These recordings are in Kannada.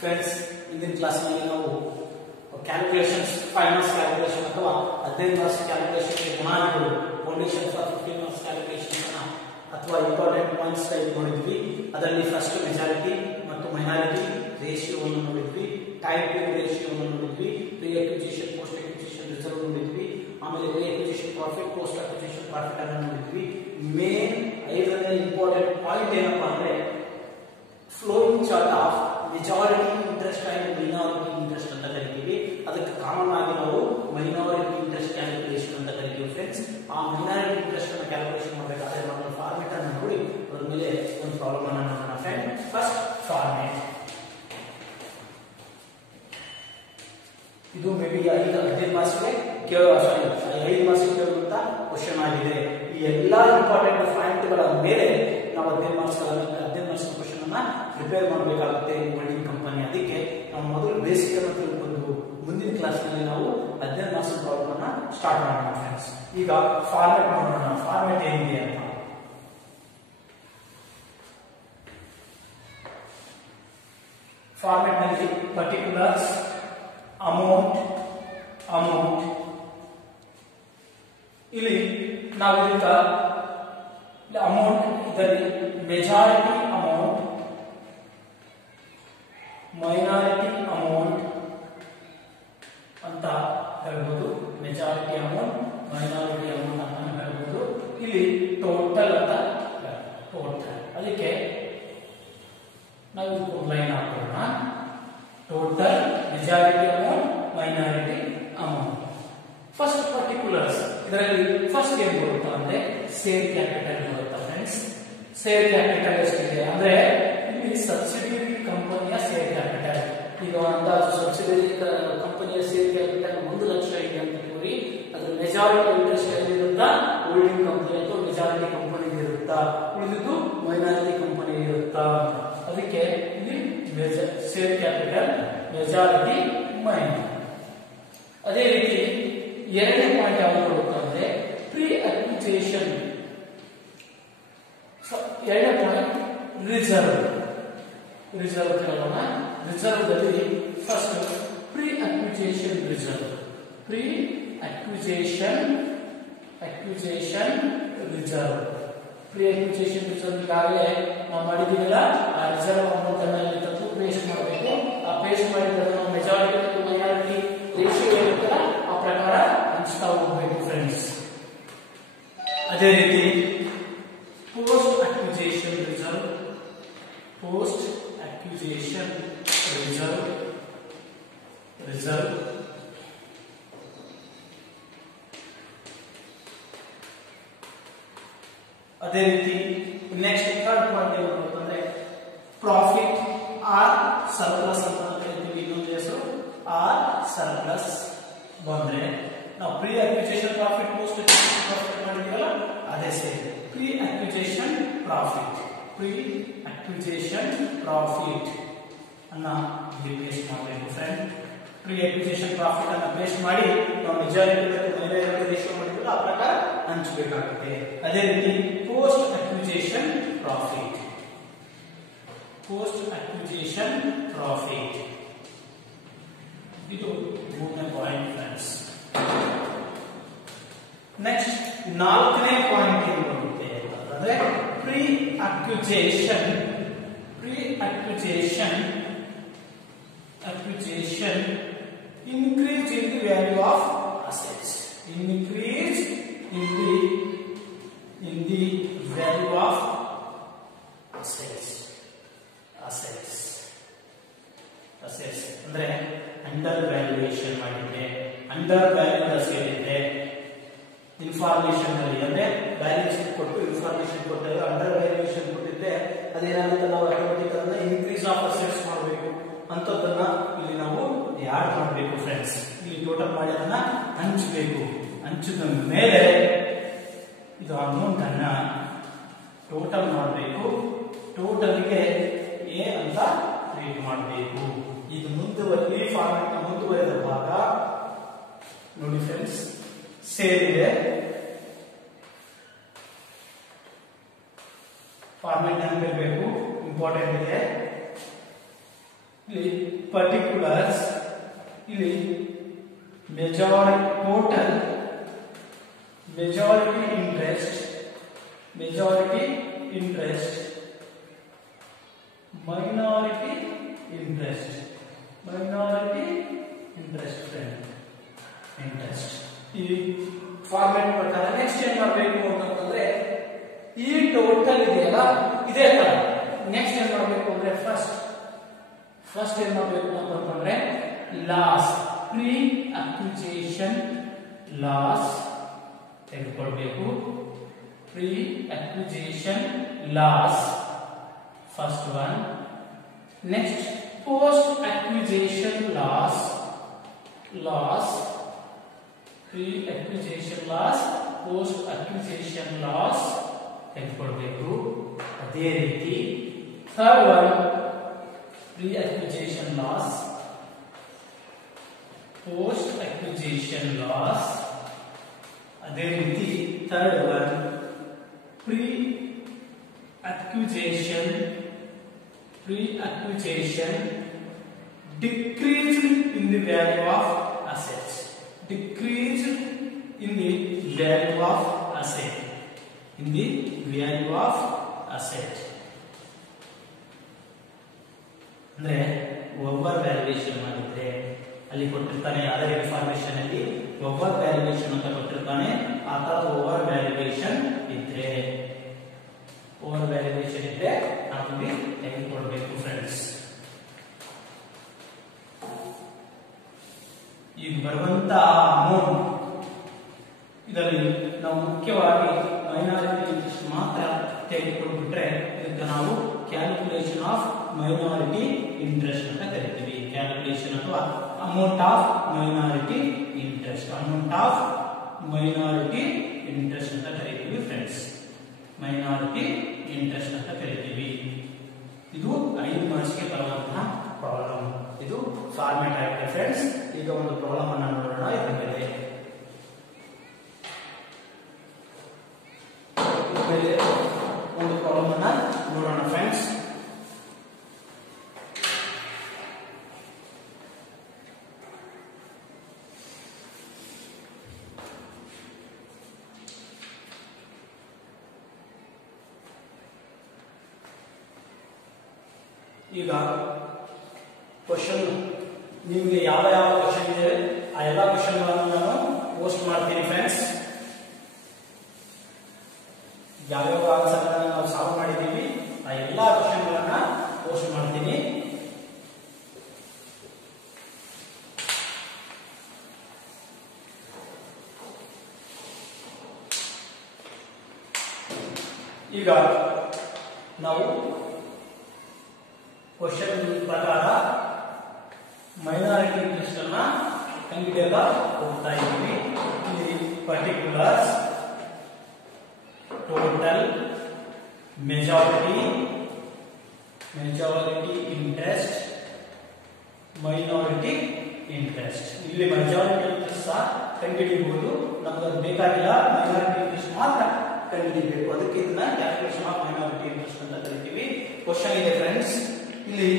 ಫ್ರೆಂಡ್ಸ್, ಇಂದಿನ ಕ್ಲಾಸ್ನಲ್ಲಿ ನಾವು ಕ್ಯಾಲ್ಕುಲೇಷನ್ಸ್, 5 ಮಾರ್ಕ್ಸ್ ಕ್ಯಾಲ್ಕುಲೇಷನ್ ಅಥವಾ 15 ಮಾರ್ಕ್ಸ್ ಕ್ಯಾಲ್ಕುಲೇಷನ್ ಗುಣಾಂಕಗಳು, ಫೌಂಡೇಶನ್ ಫಾರ್ 15 ಮಾರ್ಕ್ಸ್ ಕ್ಯಾಲ್ಕುಲೇಷನ್ ಅಥವಾ ಇಂಪಾರ್ಟೆಂಟ್ ಪಾಯಿಂಟ್ಸ್ ಟೈಪ್ ನೋಡಿದ್ವಿ. ಅದರಲ್ಲಿ ಫಸ್ಟ್ ಮೆಜಾರಿಟಿ ಮತ್ತು ಮೈನಾರಿಟಿ ರೇಷಿಯೋವನ್ನು ನೋಡಿದ್ವಿ, ಟೈಪ್ ರೇಷಿಯೋವನ್ನು ನೋಡಿದ್ವಿ, pre acquisition, post acquisition reserve ನೋಡಿದ್ವಿ, ಆಮೇಲೆ pre acquisition profit, post acquisition profit ಅನ್ನು ನೋಡಿದ್ವಿ. ಮೇನ್ 5ನೇ ಇಂಪಾರ್ಟೆಂಟ್ ಪಾಯಿಂಟ್ ಏನಪ್ಪಾ ಅಂದ್ರೆ flowing chart of majority interest and minority interest ಅಂತ ಕರಿತೀವಿ. ಅದಕ್ಕೆ ಕಾಮನ್ ಆಗಿ ನಾವು ಮೈನಾರಿಟಿ ಇಂಟ್ರೆಸ್ಟ್ ಕ್ಯಾಲ್ಕುಲೇಷನ್ ಅಂತ ಕರಿತೀವಿ. ಫ್ರೆಂಡ್ಸ್, ಆ ಮೈನಾರಿಟಿ ಇಂಟ್ರೆಸ್ಟ್ ಅನ್ನು ಕ್ಯಾಲ್ಕುಲೇಷನ್ ಮಾಡಬೇಕಾದ್ರೆ ನಾವು ಫಾರ್ಮೆಟ್ ಅನ್ನು ನೋಡಿ ಅದರ ಮೇಲೆ ಒಂದು ಪ್ರಾಬ್ಲಮ್ ಅನ್ನು ನೋಡೋಣ. Friend, first format. ಇದು ಮೇ ಬಿ 15 ಮಾರ್ಕ್ಸ್ಗೆ ಐದು ಮಾರ್ಕ್ಸ್ಗೆ ಕೇಳುವಂತ ಕ್ವಶನ್ ಆಗಿದೆ. ಈ ಎಲ್ಲಾ ಇಂಪಾರ್ಟೆಂಟ್ ಪಾಯಿಂಟ್ಗಳ ಮೇಲೆ ನಾವು 15 ಮಾರ್ಕ್ಸ್ ಕ್ವಶನ್ ಅನ್ನ ಪ್ರಿಪೇರ್ ಮಾಡಬೇಕಾಗುತ್ತೆ ಹೋಲ್ಡಿಂಗ್ ಕಂಪನಿ. ಅದಕ್ಕೆ ನಾವು ಮೊದಲು ಬೇಸಿಕ್ ಅನ್ನು ತಿಳ್ಕೊಂಡು ಮುಂದಿನ ಕ್ಲಾಸ್ ನಲ್ಲಿ ನಾವು 15 ಮಾರ್ಕ್ಸ್ ಪ್ರಾಬ್ಲಮ್ ಅನ್ನ ಸ್ಟಾರ್ಟ್ ಮಾಡೋಣ. ಫ್ರೆಂಡ್ಸ್, ಈಗ ಫಾರ್ಮೆಟ್ ನೋಡೋಣ. ಫಾರ್ಮೆಟ್ ಏನಿದೆ ಅಂತ ಫಾರ್ಮೆಟ್ ನಲ್ಲಿ ಪರ್ಟಿಕ್ಯುಲರ್ಸ್, ಅಮೌಂಟ್ ಇಲ್ಲಿ ನಾವು ಅಮೌಂಟ್ ಇದರಲ್ಲಿ ಮೆಜಾರಿಟಿ ಅಮೌಂಟ್, ಮೈನಾರಿಟಿ ಅಮೌಂಟ್ ಅಂತ ಹೇಳ್ಬೋದು. ಮೆಜಾರಿಟಿ ಅಮೌಂಟ್, ಮೈನಾರಿಟಿ ಅಮೌಂಟ್ ಅಂತ ಹೇಳ್ಬೋದು. ಇಲ್ಲಿ ಟೋಟಲ್ ಅಂತ ಟೋಟಲ್. ಅದಕ್ಕೆ ನಾವು ಲೈನ್ ಹಾಕೋಣ. Total, majority amount, minority amount. First particulars. ಇದರಲ್ಲಿ ಫಸ್ಟ್ ಏನ್ ಬರುತ್ತಾ ಅಂದ್ರೆ ಶೇರ್ ಕ್ಯಾಪಿಟಲ್ ಬರುತ್ತಾ. ಫ್ರೆಂಡ್ಸ್, ಶೇರ್ ಕ್ಯಾಪಿಟಲ್ ಎಷ್ಟಿದೆ ಅಂದ್ರೆ ಇಲ್ಲಿ ಸಬ್ಸಿಡಿಯರಿ ಕಂಪನಿಯ ಶೇರ್ ಕ್ಯಾಪಿಟಲ್. ಈಗ ಅಂದಾಜು ಸಬ್ಸಿಡಿಯರಿ ಕಂಪನಿಯ ಶೇರ್ ಕ್ಯಾಪಿಟಲ್ 1 ಲಕ್ಷ ಇದೆ ಅಂತ ಹೇಳಿ ಅದ್ರ ಮೆಜಾರಿಟಿ ಇಂಟ್ರೆಸ್ಟ್ ಎಲ್ಲಿರುತ್ತಾ ಹೋಲ್ಡಿಂಗ್ ಕಂಪನಿ ಅಥವಾ ಮೆಜಾರಿಟಿ ಕಂಪನಿ ಇರುತ್ತಾ, ಉಳಿದಿದ್ದು ಮೈನಾರಿಟಿ ಕಂಪನಿ ಇರುತ್ತಾ. ಅದಕ್ಕೆ ಇಲ್ಲಿ ಶೇರ್ ಕ್ಯಾಪಿಟಲ್, ಮೆಜಾರಿಟಿ, ಮೈನಾರಿಟಿ. ಅದೇ ರೀತಿ ಎರಡನೇ ಪಾಯಿಂಟ್ ಯಾವುದು ಬರುತ್ತೆ ಅಂದ್ರೆ ಪ್ರೀ ಅಕ್ವಿಸಿಷನ್. ಎರಡನೇ ಪಾಯಿಂಟ್ ರಿಸರ್ವ್ ಕೇಳೋಣ. ರಿಸರ್ವ್ ದಲ್ಲಿ first pre acquisition reserve. Pre acquisition reserve. Pre acquisition reserve ಈಗಾಗಲೇ ನಾವು ಮಾಡಿದೀವಲ್ಲ, ಆ ರಿಸರ್ವ್ ಅಮೌಂಟ್ ಅನ್ನು ಇಲ್ಲಿ ತಂದು ಪೇಸ್ಟ್ ಮಾಡಬೇಕು. ಆ ಪೇಸ್ಟ್ ಮಾಡಿದ್ರೆ ನಾವು ಮೆಜಾರಿಟಿ ಮತ್ತು ಮೈನಾರಿಟಿ ರೇಷಿಯೋ ಇರುತ್ತಲ್ಲ ಆ ಪ್ರಕಾರ ಹಂಚ್ತಾ ಹೋಗಬೇಕು. ಫ್ರೆಂಡ್ಸ್, ಅದೇ ರೀತಿ ಪೋಸ್ಟ್ ಅಕ್ವಿಸಿಷನ್ ರಿಸರ್ವ್. ಅದೇ ರೀತಿ ನೆಕ್ಸ್ಟ್ ಥರ್ಡ್ ಪಾಯಿಂಟ್ ಏನು ಬರುತ್ತಂದ್ರೆ ಪ್ರಾಫಿಟ್ ಆರ್ ಸರ್ಪ್ಲಸ್ ಅಂತ ಕರಿತೀವಿ. ಇನ್ನೊಂದು ಹೆಸರು ಆರ್ ಸರ್ಪ್ಲಸ್ ಬಂದ್ರೆ ನಾವು pre acquisition profit, post acquisition profit ಮಾಡಿದೀವಲ್ಲ ಅದೇ ಸೇರಿ ಪ್ರೀ ಅಕ್ವಿಸಿಷನ್ ಪ್ರಾಫಿಟ್ ಅನ್ನ ಇಲ್ಲಿ ಪೇಸ್ಟ್ ಮಾಡಬೇಕು. ಫ್ರೆಂಡ್, ಪ್ರೀ ಅಕ್ವಿಸಿಷನ್ ಪ್ರಾಫಿಟ್ ಅನ್ನ ಪೇಸ್ಟ್ ಮಾಡಿ ನಾವು ಮೆಜಾರಿಟಿ ಮತ್ತು ಮೈನಾರಿಟಿ ರೇಷಿಯೋ ಮಾಡಿದ್ರೆ ಆ ಪ್ರಕಾರ ಹಂಚಬೇಕಾಗುತ್ತೆ. ಅದೇ ರೀತಿ ಪೋಸ್ಟ್ ಅಕ್ವಿಸಿಷನ್ ಪ್ರಾಫಿಟ್ ಇದು 3ನೇ ಪಾಯಿಂಟ್. ಫ್ರೆಂಡ್ಸ್, ನೆಕ್ಸ್ಟ್ 4ನೇ ಪಾಯಿಂಟ್ ಏನು ಬರುತ್ತೆ ಅಂತಂದ್ರೆ pre acquisition increase in the value of assets. Increase in the value of assets ಅಂದ್ರೆ ಅಂಡರ್ ವ್ಯಾಲ್ಯೂಯೇಷನ್ ಮಾಡಿದ್ರೆ, ಅಂಡರ್ ವ್ಯಾಲ್ಯೂಡ್ ಅಸೆಟ್ ಇದೆ ಇನ್ಫಾರ್ಮೇಶನ್ ಅಲ್ಲಿ ಅಂದ್ರೆ ಬ್ಯಾಲೆನ್ಸ್ ಶೀಟ್ ಕೊಟ್ಟು ಇನ್ಫಾರ್ಮೇಶನ್ ಕೊಟ್ಟಾಗ ಅಂಡರ್ ವ್ಯಾಲ್ಯೂಯೇಷನ್ ಕೊಟ್ಟಿದ್ರೆ ಅದೇನಾಗುತ್ತೆ, ನಾವು ಆಟೋಮೆಟಿಕ್ ಅದನ್ನ ಇನ್ಕ್ರೀಸ್ ಆಫ್ ಅಸೆಟ್ಸ್ ಮಾಡಬೇಕು ಅಂತದನ್ನ ಇಲ್ಲಿ ನಾವು ಯಾಡ್ ಮಾಡಬೇಕು. ಫ್ರೆಂಡ್ಸ್, ಇಲ್ಲಿ ಟೋಟಲ್ ಮಾಡಿ ಅದನ್ನ ಹಂಚಬೇಕು. ಹಂಚಿದ ಮೇಲೆ ಇದು ಅಮೌಂಟ್ ಅನ್ನ ಟೋಟಲ್ ಮಾಡಬೇಕು. ಟೋಟಲ್ಗೆ ಎ ಅಂತ ಟ್ರೀಟ್ ಮಾಡಬೇಕು. ಇದು ಈ ಫಾರ್ಮೆಟ್ ನ ಮುಂದುವರೆದ ಭಾಗ ನೋಡಿ. ಫ್ರೆಂಡ್ಸ್, ಸೇರ್ ಇದೆ. ಫಾರ್ಮೆಟ್ ನೆನಪಿರಬೇಕು, ಇಂಪಾರ್ಟೆಂಟ್ ಇದೆ. ಇಲ್ಲಿ ಪರ್ಟಿಕ್ಯುಲರ್ಸ್, ಇಲ್ಲಿ majority total, majority interest, majority interest, minority interest, minority interest friend, interest. ಈ ಫಾರ್ಮ್ಯಾಟ್ ಪ್ರಕಾರ ನೆಕ್ಸ್ಟ್ ಏನ್ ಮಾಡಬೇಕು ಅಂತಂದ್ರೆ ಈ ಟೋಟಲ್ ಇದೆಯಲ್ಲ ಇದೇ ತರ ನೆಕ್ಸ್ಟ್ ಏನ್ ಮಾಡಬೇಕು ಅಂದ್ರೆ ಫಸ್ಟ್ ಏನ್ ಮಾಡಬೇಕು ಅಂತಂದ್ರೆ ಲಾಸ್, ಪ್ರೀ ಅಕ್ವಿಜಿಷನ್ ಲಾಸ್ ತೆಗೆದುಕೊಳ್ಬೇಕು. Pre acquisition loss first one. Next post acquisition loss, pre-acquisition loss, post acquisition loss ತೆಗೆದುಕೊಳ್ಬೇಕು. ಅದೇ ರೀತಿ third one pre-acquisition loss, post acquisition loss. ಅದೇ ರೀತಿ third one pre-acquisition decreased in the value of assets, decreased in the value of asset, in the value of asset. ಅಂದ್ರೆ ಓವರ್ ವ್ಯಾಲ್ಯೂಯೇಷನ್ ಮಾಡಿದ್ರೆ ಅಲ್ಲಿ ಕೊಟ್ಟಿರ್ತಾನೆ ಅದರ ಇನ್ಫಾರ್ಮೇಶನ್ ಅಲ್ಲಿ ಓವರ್ ವ್ಯಾಲ್ಯೂಯೇಷನ್ ಅಂತ ಕೊಟ್ಟಿರ್ತಾನೆ. ಆ ತರ ಓವರ್ ವ್ಯಾಲ್ಯೂಯೇಷನ್ ಇದ್ರೆ ನಾವು ತೆಗೆದುಕೊಳ್ಬೇಕು ಫ್ರೆಂಡ್ಸ್. ಈಗ ಬರುವಂತ ಅಮೌಂಟ್ ಇದರಲ್ಲಿ ನಾವು ಮುಖ್ಯವಾಗಿ ಮೈನಾರಿಟಿ ಇಂಟ್ರೆಸ್ಟ್ ಮಾತ್ರ ತೆಗೆದುಕೊಂಡ್ಬಿಟ್ರೆ ಇದಕ್ಕೆ ನಾವು ಕ್ಯಾಲ್ಕುಲೇಷನ್ ಆಫ್ ಮೈನಾರಿಟಿ ಇಂಟ್ರೆಸ್ಟ್ ಅಂತ ಕರಿತೀವಿ. ಕ್ಯಾಲ್ಕುಲೇಷನ್ ಅಥವಾ amount of minority interest, amount of minority interest ಅಂತ ಕರಿತೀವಿ ಫ್ರೆಂಡ್ಸ್. ಮೈನಾರಿಟಿ ಇಂಟ್ರೆಸ್ಟ್ ಅಂತ ಕರಿತೀವಿ. ಇದು 5 ಮಾರ್ಕ್ಸ್ಗೆ ಬರುವಂತಹ ಪ್ರಾಬ್ಲಮ್. ಇದು ಫಾರ್ಮ್ಯಾಟ್ ಆಗಿದೆ ಫ್ರೆಂಡ್ಸ್. ಈಗ ಒಂದು ಪ್ರಾಬ್ಲಮ್ ಅನ್ನು ನೋಡೋಣ. ಇದರ ಮೇಲೆ ಒಂದು ಪ್ರಾಬ್ಲಮ್ ಅನ್ನು ನೋಡೋಣ ಫ್ರೆಂಡ್ಸ್. ಈಗ ಕ್ವಶನ್ ನಿಮಗೆ ಯಾವ ಕ್ವಶನ್ ಇದೆ ಆ ಎಲ್ಲ ಕ್ವಶನ್ಗಳನ್ನು ನಾನು ಪೋಸ್ಟ್ ಮಾಡ್ತೀನಿ ಫ್ರೆಂಡ್ಸ್. ಯಾವ್ಯಾವ ಆನ್ಸರ್ ನಾವು ಸಾಲ್ವ್ ಮಾಡಿದ್ದೀವಿ ಆ ಎಲ್ಲ ಕ್ವಶನ್ಗಳನ್ನ ಪೋಸ್ಟ್ ಮಾಡ್ತೀನಿ. ಈಗ ನಾವು ಕ್ವಶನ್ ಪ್ರಕಾರ ಮೈನಾರಿಟಿ ಇಂಟ್ರೆಸ್ಟ್ ಅನ್ನ ಕಂಡುಹಿಡಿಯಲು ಹೋಗ್ತಾ ಇದ್ದೀವಿ. ಇಲ್ಲಿ particulars, total, majority interest, minority interest. ಇಲ್ಲಿ ಮೆಜಾರಿಟಿ ಇಂಟ್ರೆಸ್ಟ್ ಸಹ ಕಂಡುಹಿಡಿಯಬಹುದು. ನಮಗೆ ಬೇಕಾಗಿಲ್ಲ, ಮೈನಾರಿಟಿ ಇಂಟ್ರೆಸ್ಟ್ ಮಾತ್ರ ಕಂಡುಹಿಡಿಯಬೇಕು. ಅದಕ್ಕೆ ಇದನ್ನ ಕ್ಯಾಲ್ಕುಲೇಷನ್ ಆಫ್ ಮೈನಾರಿಟಿ ಇಂಟ್ರೆಸ್ಟ್ ಅಂತ ಕರಿತೀವಿ. ಕ್ವಶನ್ ಇದೆ ಫ್ರೆಂಡ್ಸ್. ಇಲ್ಲಿ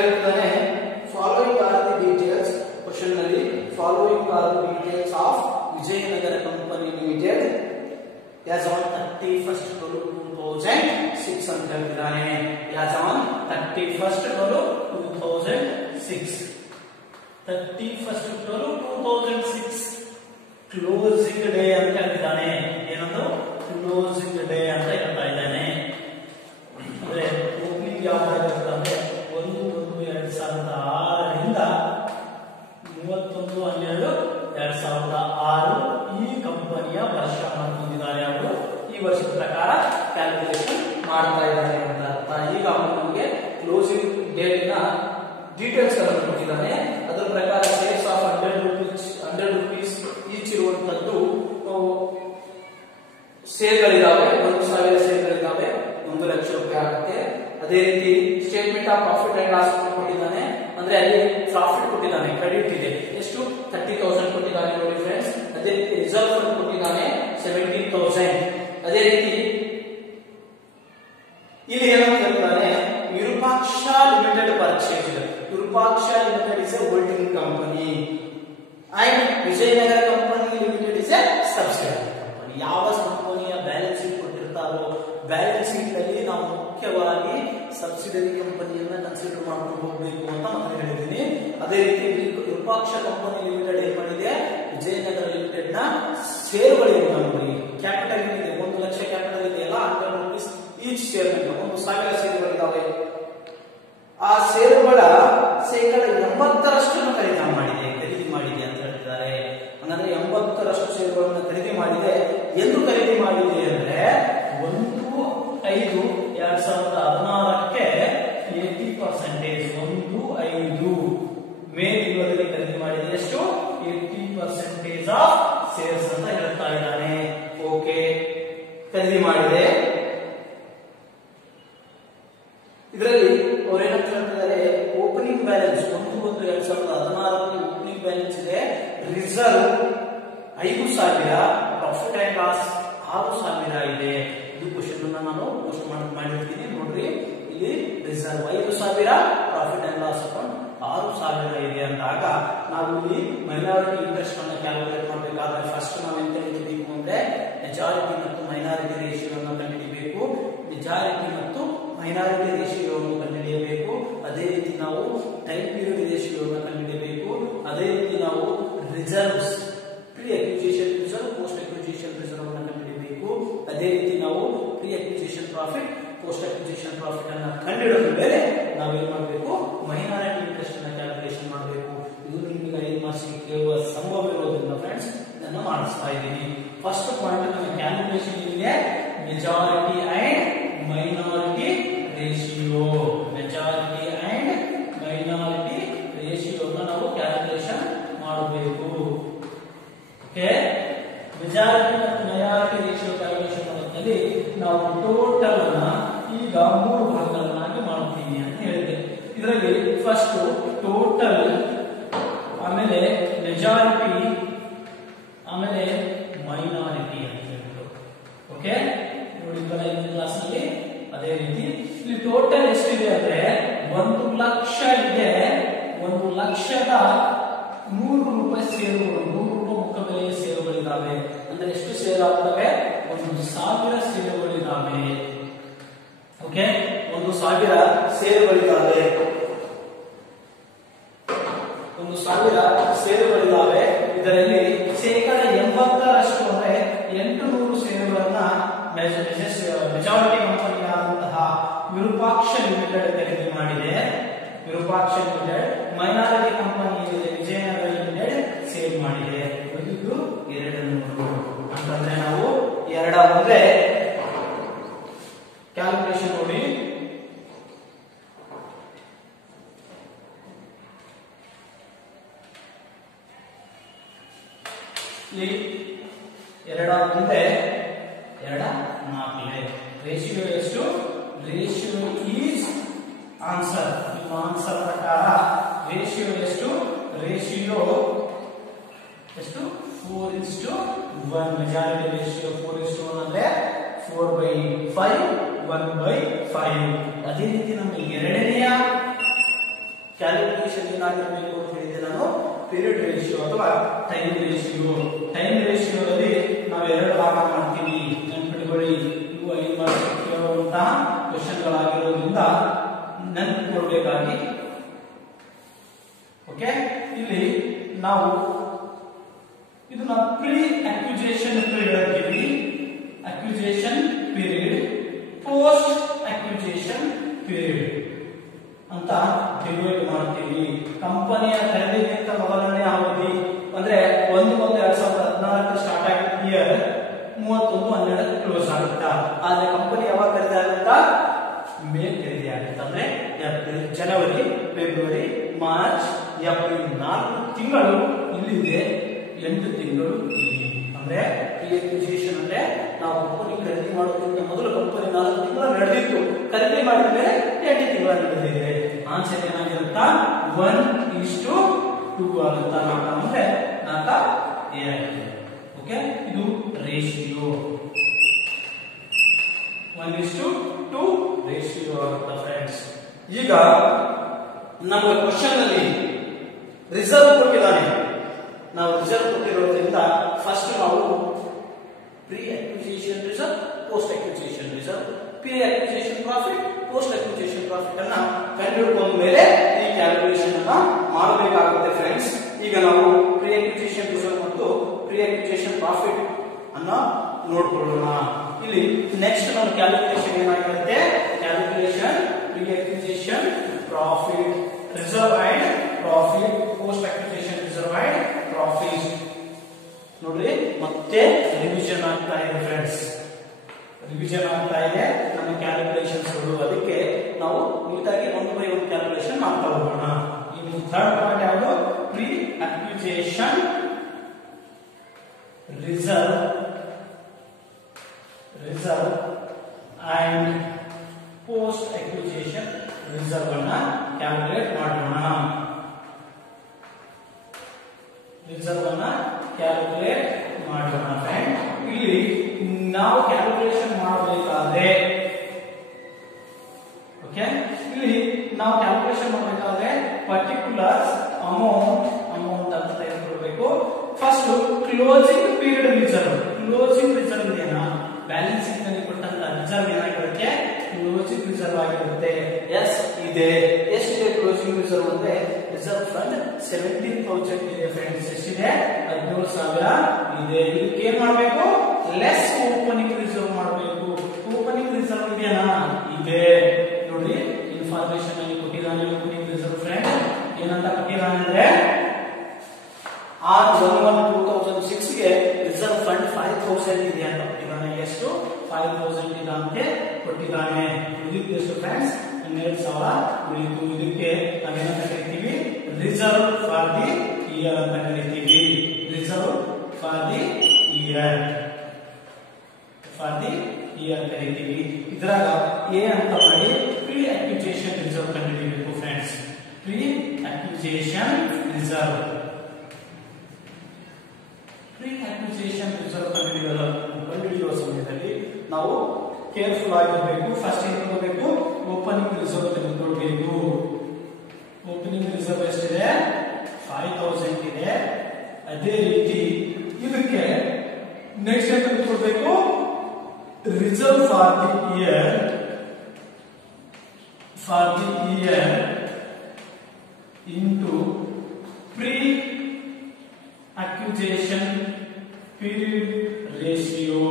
ಹೇಳ್ತಾನೆ following are the details. Question ನಲ್ಲಿ following are the details of Vijayanagara company limited as on 31st 2006 ಅಂತ ಹೇಳ್ತಿದ್ದಾನೆ. As on 31st 2006, 31st 2006 closing day ಅಂತ ಹೇಳ್ತಿದ್ದಾನೆ. ಏನಂದು ಕ್ಲೋಸಿಂಗ್ ಡೇ ಅಂತ ಹೇಳ್ತಾ ಇದ್ದಾನೆ. ಅಂದ್ರೆ ಓಪನಿಂಗ್ ಯಾವಾಗ ಇರುತ್ತೆ 1/1/2006ರಿಂದ 31/12/2006 ಈ ಕಂಪನಿಯ ವರ್ಷ ಹೊಂದಿದ್ದಾರೆ. ಅವರು ಈ ವರ್ಷದ ಪ್ರಕಾರ ಕ್ಯಾಲ್ಕುಲೇಷನ್ ಮಾಡ್ತಾ ಇದ್ದಾರೆ ಅಂತ ಅರ್ಥ. ಈಗ ಅವನು ನಮಗೆ ಕ್ಲೋಸಿಂಗ್ ಡೇಟ್ ನ ಡೀಟೇಲ್ಸ್ ಅನ್ನು ಕೊಟ್ಟಿದ್ದಾನೆ. ಅದರ ಪ್ರಕಾರ ಸೇಲ್ಸ್ ಆಫ್ 100 rupees ಈಚ್ ಇರುವಂತದ್ದು ಸೇಲ್ಗಳಿದ್ದಾವೆ. 1,000 ಸೇಲ್ಗಳಿದ್ದಾವೆ, 1 ಲಕ್ಷ ರೂಪಾಯಿ ಆಗುತ್ತೆ. ಅದೇ ರೀತಿ statement of profit and loss ಕೊಟ್ಟಿದ್ದಾನೆ. ಅಂದ್ರೆ ಅಲ್ಲಿ ಪ್ರಾಫಿಟ್ ಕೊಟ್ಟಿದ್ದಾನೆ, ಕ್ರೆಡಿಟ್ ಇದೆ, ಎಷ್ಟು 30,000 ಕೊಟ್ಟಿದ್ದಾನೆ ನೋಡಿ ಫ್ರೆಂಡ್ಸ್. ಅದೇ ರೀತಿ ರಿಸರ್ವ್ ಫಂಡ್ ಕೊಟ್ಟಿದ್ದಾನೆ 17,000. ಅದೇ ರೀತಿ ಇಲ್ಲಿ ಏನಂತ ಹೇಳ್ತಾನೆ, Virupaksha limited purchase. Virupaksha limited is A holding company and Vijayanagara company limited is A subsidiary company. ಯಾವ ಕಂಪನಿಯ ಬ್ಯಾಲೆನ್ಸ್ ಶೀಟ್ ಕೊಟ್ಟಿರ್ತಾರೋ ಬ್ಯಾಲೆನ್ಸ್ ಶೀಟ್ ನಲ್ಲಿ ನಾವು ಮುಖ್ಯವಾಗಿ ಸಬ್ಸಿಡರಿ ಕಂಪನಿಯನ್ನ ಕನ್ಸಿಡರ್ ಮಾಡ್ಕೊಂಡು ಹೋಗಬೇಕು ಅಂತ ಮತ್ತೆ ಹೇಳಿದ್ದೀನಿ. ಅದೇ ರೀತಿ ವಿರೂಪಾಕ್ಷ ಕಂಪನಿ ಲಿಮಿಟೆಡ್ ಏನ್ ಮಾಡಿದೆ, ವಿಜಯನಗರ ಲಿಮಿಟೆಡ್ ನ ಷೇರುಗಳಿಂದ ನೋಡಿ, ಕ್ಯಾಪಿಟಲ್ ಇದೆ 1 ಲಕ್ಷ ಕ್ಯಾಪಿಟಲ್ ಇದೆಯಲ್ಲ, 100 ರೂಪೀಸ್ ಈಚ್ ಶೇರ್, 1,000 ಷೇರುಗಳಿದಾವೆ. ಆ ಷೇರುಗಳ ಶೇಕಡ 80% ಖರೀದಿ ಮಾಡಿದೆ ಅಂತ ಹೇಳಿದ್ದಾರೆ. ಅಂದ್ರೆ 80% ಷೇರುಗಳನ್ನು ಖರೀದಿ ಮಾಡಿದೆ. ಎಂದು ಖರೀದಿ ಮಾಡಿದೆ ಅಂದ್ರೆ 1/5/2016ಕ್ಕೆ 80%, 1/5 ಮೇ ತಿಂಗಳಲ್ಲಿ ಖರೀದಿ ಮಾಡಿದೆ. ಎಷ್ಟು? 80% ಆಫ್ ಸೇಲ್ಸ್ ಅಂತ ಹೇಳ್ತಾ ಇದ್ದಾನೆ. ಓಕೆ, ಖರೀದಿ ಮಾಡಿದೆ. ಇದರಲ್ಲಿ ಅವರೇನಂತ ಹೇಳ್ತಿದ್ದಾರೆ, ಓಪನಿಂಗ್ ಬ್ಯಾಲೆನ್ಸ್ 1/1/2016 ಓಪನಿಂಗ್ ಬ್ಯಾಲೆನ್ಸ್ ಇದೆ. ರಿಸರ್ವ್ 5,000, ಪ್ರಾಫಿಟ್ ಅಂಡ್ ಲಾಸ್ 6,000 ಇದೆ. ಇದು ಕ್ವಶನ್ ನಾನು ಪೋಸ್ಟ್ ಮಾಡಿರ್ತೀನಿ ನೋಡ್ರಿ. ಇಲ್ಲಿ reserve 5,000, profit and loss account 6,000 ಇದೆ ಅಂದಾಗ ನಾವು ಇಲ್ಲಿ ಮೈನಾರಿಟಿ ಇಂಟ್ರೆಸ್ಟ್ ಅನ್ನು ಕ್ಯಾಲ್ಕುಲೇಟ್ ಮಾಡಬೇಕಾದ್ರೆ ಫಸ್ಟ್ ನಾವು ಎಂತ ಹಿಡಿಬೇಕು ಅಂದ್ರೆ ಮೆಜಾರಿಟಿ ಮತ್ತು ಮೈನಾರಿಟಿ ರೇಷಿಯೋವನ್ನು ಕಂಡುಹಿಡಿಯಬೇಕು. ಮೆಜಾರಿಟಿ ಮತ್ತು ಮೈನಾರಿಟಿ ರೇಷಿಯೋವನ್ನು ಕಂಡುಹಿಡಿಯಬೇಕು. ಅದೇ ರೀತಿ ನಾವು ಟೈಮ್ ಪೀರಿಯಡ್ ರೇಷಿಯೋವನ್ನು ಕಂಡುಹಿಡಿಯಬೇಕು. ಅದೇ ರೀತಿ ನಾವು reserves, pre acquisition reserve, post acquisition reserve ಅನ್ನು ಕಂಡುಹಿಡಿಯಬೇಕು. ಅದೇ ರೀತಿ ನಾವು pre acquisition profit, post acquisition profit ಅನ್ನು ಕಂಡುಹಿಡಿದ ಮೇಲೆ ನಾವೇನ್ ಮಾಡಬೇಕು, ಮೈನಾರಿಟಿ ಇಂಟ್ರೆಸ್ಟ್ ಅನ್ನು ಕ್ಯಾಲ್ಕುಲೇಷನ್ ಮಾಡಬೇಕು. ಇದು ನಿಮಗೆ 5 ಮಾರ್ಕ್ಸ್ ಕೇಳುವ ಸಂಭವ ಇರೋದ್ರಿಂದ ಫ್ರೆಂಡ್ಸ್ ಇದನ್ನು ಮಾಡಿಸ್ತಾ ಇದ್ದೀನಿ. ಫಸ್ಟ್ ಪಾಯಿಂಟ್ ನಮ್ಮ ಕ್ಯಾಲ್ಕುಲೇಷನ್ ಇದೆ, majority and minority ratio. Majority and minority ರೇಷಿಯೋನ ನಾವು ಕ್ಯಾಲ್ಕುಲೇಷನ್ ಮಾಡಬೇಕು. ಓಕೆ, ಮೆಜಾರಿಟಿ ಮತ್ತು ಮೈನಾರಿಟಿ ರೇಷಿಯೋ ಕ್ಯಾಲ್ಕುಲೇಷನ್ ಮಾಡೋದ್ರಲ್ಲಿ ನಾವು ಟೋಟಲ್ ಅನ್ನ ಈಗ 3 ಭಾಗಗಳನ್ನಾಗಿ ಮಾಡ್ತೀವಿ ಅಂತ ಹೇಳಿದೆ. ಇದರಲ್ಲಿ ಫಸ್ಟ್ ಟೋಟಲ್, ಆಮೇಲೆ ಮೆಜಾರಿಟಿ, ಆಮೇಲೆ ಮೈನಾರಿಟಿ ಅಂತ ಹೇಳ್ಬಿಟ್ಟು. ಓಕೆ, ನೋಡಿ ಕ್ಲಾಸ್ ನಲ್ಲಿ ಅದೇ ರೀತಿ ಇಲ್ಲಿ ಟೋಟಲ್ ಎಷ್ಟಿದೆ ಅಂದ್ರೆ 1 ಲಕ್ಷ ಇದೆ. 1,00,100 ರೂಪಾಯಿ ಷೇರುಗಳು, 100 ರೂಪಾಯಿ ಮುಖ ಬೆಲೆಯ ಷೇರುಗಳಿದ್ದಾವೆ. ಅಂದ್ರೆ ಎಷ್ಟು ಷೇರು ಆಗ್ತವೆ? 1,000 ಷೇರುಗಳಿದ್ದಾವೆ. ಓಕೆ, 1,000 ಷೇರುಗಳಿದ್ದಾವೆ. 1,000 ಷೇರುಗಳಿದ್ದಾವೆ. ಇದರಲ್ಲಿ ಶೇಕಡ 80% ಅಂದ್ರೆ 800 ಷೇರುಗಳನ್ನ ಮೆಜಾರಿಟಿ ಕಂಪನಿಯಾದಂತಹ ವಿರೂಪಾಕ್ಷ ಲಿಮಿಟೆಡ್ ಖರೀದಿ ಮಾಡಿದೆ. Virupaksha limited minority company Vijayanagara limited sale ಮಾಡಿದೆ. ಇದು 200 ಅಂತಂದ್ರೆ ನಾವು 2 ಮುಂದೆ ಕ್ಯಾಲ್ಕುಲೇಷನ್ ನೋಡಿ. ಇಲ್ಲಿ 2 ಮುಂದೆ 2 4 ರೇಷಿಯೋ ಎಷ್ಟು? Ratio is answer. ನಿಮ್ಮ ಆನ್ಸರ್ ಪ್ರಕಾರ ರೇಷಿಯೋ ಎಷ್ಟು? ರೇಷಿಯೋ ಎಷ್ಟು? 4:1. ಮೆಜಾರಿಟಿ ರೇಷಿಯೋ 4:1 ಅಂದ್ರೆ 4/5, 1/5. ಅದೇ ರೀತಿ ನಮಗೆ ಎರಡನೆಯ ಕ್ಯಾಲ್ಕುಲೇಷನ್ ಏನಾಗಿರಬೇಕು ಅಂತ ಹೇಳಿದೆ ನಾನು, ಪೀರಿಯಡ್ ರೇಷಿಯೋ ಅಥವಾ ಟೈಮ್ ರೇಷಿಯೋ. ಟೈಮ್ ರೇಷಿಯೋದಲ್ಲಿ ನಾವು 2 ಭಾಗ ಮಾಡ್ತೀವಿ, ನೆನಪಿಟ್ಕೊಳ್ಳಿ. ಇವು 5 ಮಾರ್ಕ್ಸ್ ಕೇಳುವಂತಹ ಕ್ವಶನ್ಗಳಾಗಿರೋದ್ರಿಂದ ನೆನಪಿಟ್ಕೊಳ್ಬೇಕಾಗಿ. ಓಕೆ, ಇಲ್ಲಿ ನಾವು ಇದನ್ನ ಪ್ರೀ ಅಕ್ವಿಜಿಷನ್ ಪೀರಿಯಡ್ ಅಂತೀವಿ, acquisition period, post acquisition period ಅಂತ ಡಿವೈಡ್ ಮಾಡ್ತೀವಿ. ಕಂಪನಿಯ ಖರೀದಿಗಿಂತ ಮೊದಲನೇ ಅವಧಿ ಅಂದ್ರೆ 1/1/2014 ಸ್ಟಾರ್ಟ್ ಆಗಿದ್ದ ಇಯರ್ 31/12 ಕ್ಲೋಸ್ ಆಗುತ್ತಾ. ಆದ್ರೆ ಕಂಪನಿ ಯಾವಾಗ ಖರೀದಿ ಆಗುತ್ತಾ? ಮೇ ಖರೀದಿ ಆಗುತ್ತೆ. ಅಂದ್ರೆ ಏಪ್ರಿಲ್, ಜನವರಿ, ಫೆಬ್ರವರಿ, ಮಾರ್ಚ್, ಏಪ್ರಿಲ್ 4 ತಿಂಗಳು ಇಲ್ಲಿದೆ, 8 ತಿಂಗಳು ಇಲ್ಲಿ. ಅಂದ್ರೆ ಪ್ರೀ ಅಕ್ವಿಜಿಷನ್ ಅಂದ್ರೆ ನಾವು ಕಂಪನಿ ಖರೀದಿ ಮಾಡೋದಕ್ಕಿಂತ ಮೊದಲು ಕಂಪನಿ 4 ತಿಂಗಳು ನಡೆದಿತ್ತು, ಖರೀದಿ ಮಾಡಿದ ಮೇಲೆ 8 ತಿಂಗಳು ನಡೆದಿದೆ. ಆನ್ಸರ್ ಏನಾಗಿರುತ್ತಾ? 1:2 ಆಗುತ್ತಾ ಅಂದ್ರೆ 4:2. ಓಕೆ, ಇದು ರೇಷಿಯೋ 1:2 ರೇಷಿಯೋ ಆಗುತ್ತಾ ಫ್ರೆಂಡ್ಸ್. ಈಗ ನಮ್ಮ ಕ್ವಶನ್ ಅಲ್ಲಿ ರಿಸರ್ವ್ ಕೊಟ್ಟಿದ್ದಾನೆ. ನಾವು ರಿಸರ್ವ್ ಕೊಟ್ಟಿರೋದ್ರಿಂದ ಫಸ್ಟ್ ನಾವು pre acquisition reserve, post acquisition reserve, pre acquisition profit, post acquisition profit ಅನ್ನ ಕಂಡುಹಿಡಿದ ಮೇಲೆ ಈ ಕ್ಯಾಲ್ಕುಲೇಷನ್ ಅನ್ನ ಮಾಡಬೇಕಾಗುತ್ತೆ ಫ್ರೆಂಡ್ಸ್. ಈಗ ನಾವು ಪ್ರೀ ಅಕ್ವಿಸಿಷನ್ ರಿಸರ್ವ್ ಮತ್ತು ಪ್ರೀ ಅಕ್ವಿಸಿಷನ್ ಪ್ರಾಫಿಟ್ ಅನ್ನ ನೋಡ್ಕೊಳ್ಳೋಣ. ಇಲ್ಲಿ ನೆಕ್ಸ್ಟ್ ನಮ್ಮ ಕ್ಯಾಲ್ಕುಲೇಷನ್ ಏನಾಗಿರುತ್ತೆ, calculation pre acquisition profit reserve and profit, post acquisition reserve and profit. ನೋಡ್ರಿ, ಮತ್ತೆ ರಿವಿಷನ್ ಆಗ್ತಾ ಇದೆ ಫ್ರೆಂಡ್ಸ್, ರಿವಿಷನ್ ಆಗ್ತಾ ಇದೆ ನಮ್ಮ ಕ್ಯಾಲ್ಕುಲೇಷನ್ಸ್. ಅದಕ್ಕೆ ನಾವು ನೀಟಾಗಿ 1 by 1 ಕ್ಯಾಲ್ಕುಲೇಷನ್ ಮಾಡ್ತಾ ಹೋಗೋಣ. ಇನ್ನು ಥರ್ಡ್ ಪಾರ್ಟ್ ಯಾವುದು, pre acquisition reserve and post acquisition reserve ಅನ್ನ ಕ್ಯಾಲ್ಕುಲೇಟ್ ಮಾಡೋಣ. ರಿಸರ್ವ್ ಅನ್ನ ಕ್ಯಾಲ್ಕುಲೇಟ್ ಮಾಡೋಣ ಫ್ರೆಂಡ್. ಇಲ್ಲಿ ನಾವು ಕ್ಯಾಲ್ಕುಲೇಷನ್ ಮಾಡಬೇಕಾದ್ರೆ, ಓಕೆ, ಇಲ್ಲಿ ನಾವು ಕ್ಯಾಲ್ಕುಲೇಷನ್ ಮಾಡಬೇಕಾದ್ರೆ ಪರ್ಟಿಕ್ಯುಲರ್ ಅಮೌಂಟ್ ಅಂತ ತೆಗೆದುಕೊಳ್ಬೇಕು. First closing period reserve. Closing reserve ಏನ, ಬ್ಯಾಲೆನ್ಸ್ ಶೀಟ್ ನಲ್ಲಿ ಕೊಟ್ಟಂತ ರಿಸರ್ವ್ ಏನಾಗಿರುತ್ತೆ, ಕ್ಲೋಸಿಂಗ್ ರಿಸರ್ವ್ ಆಗಿರುತ್ತೆ. ಎಸ್ ಇದೆ. ಎಷ್ಟಿದೆ ಕ್ಲೋಸಿಂಗ್ ರಿಸರ್ವ್ ಅಂದ್ರೆ, ರಿಸರ್ವ್ ಫಂಡ್ 17,000 ಇದೆ ಫ್ರೆಂಡ್ಸ್. ಎಷ್ಟಿದೆ, 17,000 ಇದೆ. ಇದಕ್ಕೆ ಏನ್ ಮಾಡಬೇಕು, ಲೆಸ್ ಓಪನಿಂಗ್ ರಿಸರ್ವ್ ಮಾಡಬೇಕು. ಓಪನಿಂಗ್ ರಿಸರ್ವ್ ಇದೆಯಾ, ಇದೆ. ನೋಡಿ, ಇನ್ಫಾರ್ಮೇಶನ್ ಅಲ್ಲಿ ಕೊಟ್ಟಿದ್ದಾನೆ ಓಪನಿಂಗ್ ರಿಸರ್ವ್ ಫ್ರೆಂಡ್. ಏನಂತ ಕೊಟ್ಟಿದ್ದಾನೆ ಅಂದ್ರೆ, R11-2006 ಗೆ ರಿಸರ್ವ್ ಫಂಡ್ 5,000 ಇದೆ ಅಂತ ಕೊಟ್ಟಿದ್ದಾನೆ. ಎಷ್ಟು, 5,000 ಇದೆ ಅಂತ ಕೊಟ್ಟಿದ್ದಾನೆ. ಉಳಿದಿದ್ದು ಎಷ್ಟು ಫ್ರೆಂಡ್ಸ್, 12,000 ಉಳಿತು. ಇದಕ್ಕೆ ನಾವೇನಂತ ಕರಿತೀವಿ, ರಿಸರ್ವ್ ಫಾರ್ ದಿ ಇಯರ್ ಅಂತ ಕರಿತೀವಿ. ರಿಸರ್ವ್ ಫಾರ್ ದಿ ಇಯರ್ ಕರಿತೀವಿ. ಇದ್ರಾಗ ಎ ಅಂತ ಮಾಡಿ ಪ್ರೀ ಅಕ್ವಿಸಿಷನ್ ರಿಸರ್ವ್ ಕಂಡುಹಿಡಿಯಬೇಕು ಫ್ರೆಂಡ್ಸ್. ಪ್ರೀ ಅಕ್ವಿಸಿಷನ್ ರಿಸರ್ವ್ ಕಂಡುಹಿಡಿಯುವ ಸಮಯದಲ್ಲಿ ನಾವು ಕೇರ್ಫುಲ್ ಆಗಿರಬೇಕು. ಫಸ್ಟ್ ಏನ್ ತಗೋಬೇಕು, ಓಪನಿಂಗ್ ರಿಸರ್ವ್ ತೆಗೆದುಕೊಳ್ಬೇಕು. ಓಪನಿಂಗ್ ರಿಸರ್ವ್ ಎಷ್ಟಿದೆ, 5,000 ಇದೆ. ಅದೇ ರೀತಿ ಇದಕ್ಕೆ ನೆಕ್ಸ್ಟ್ ಏನ್ ತೆಗೆದುಕೊಳ್ಬೇಕು, reserve for the year into pre acquisition period ratio.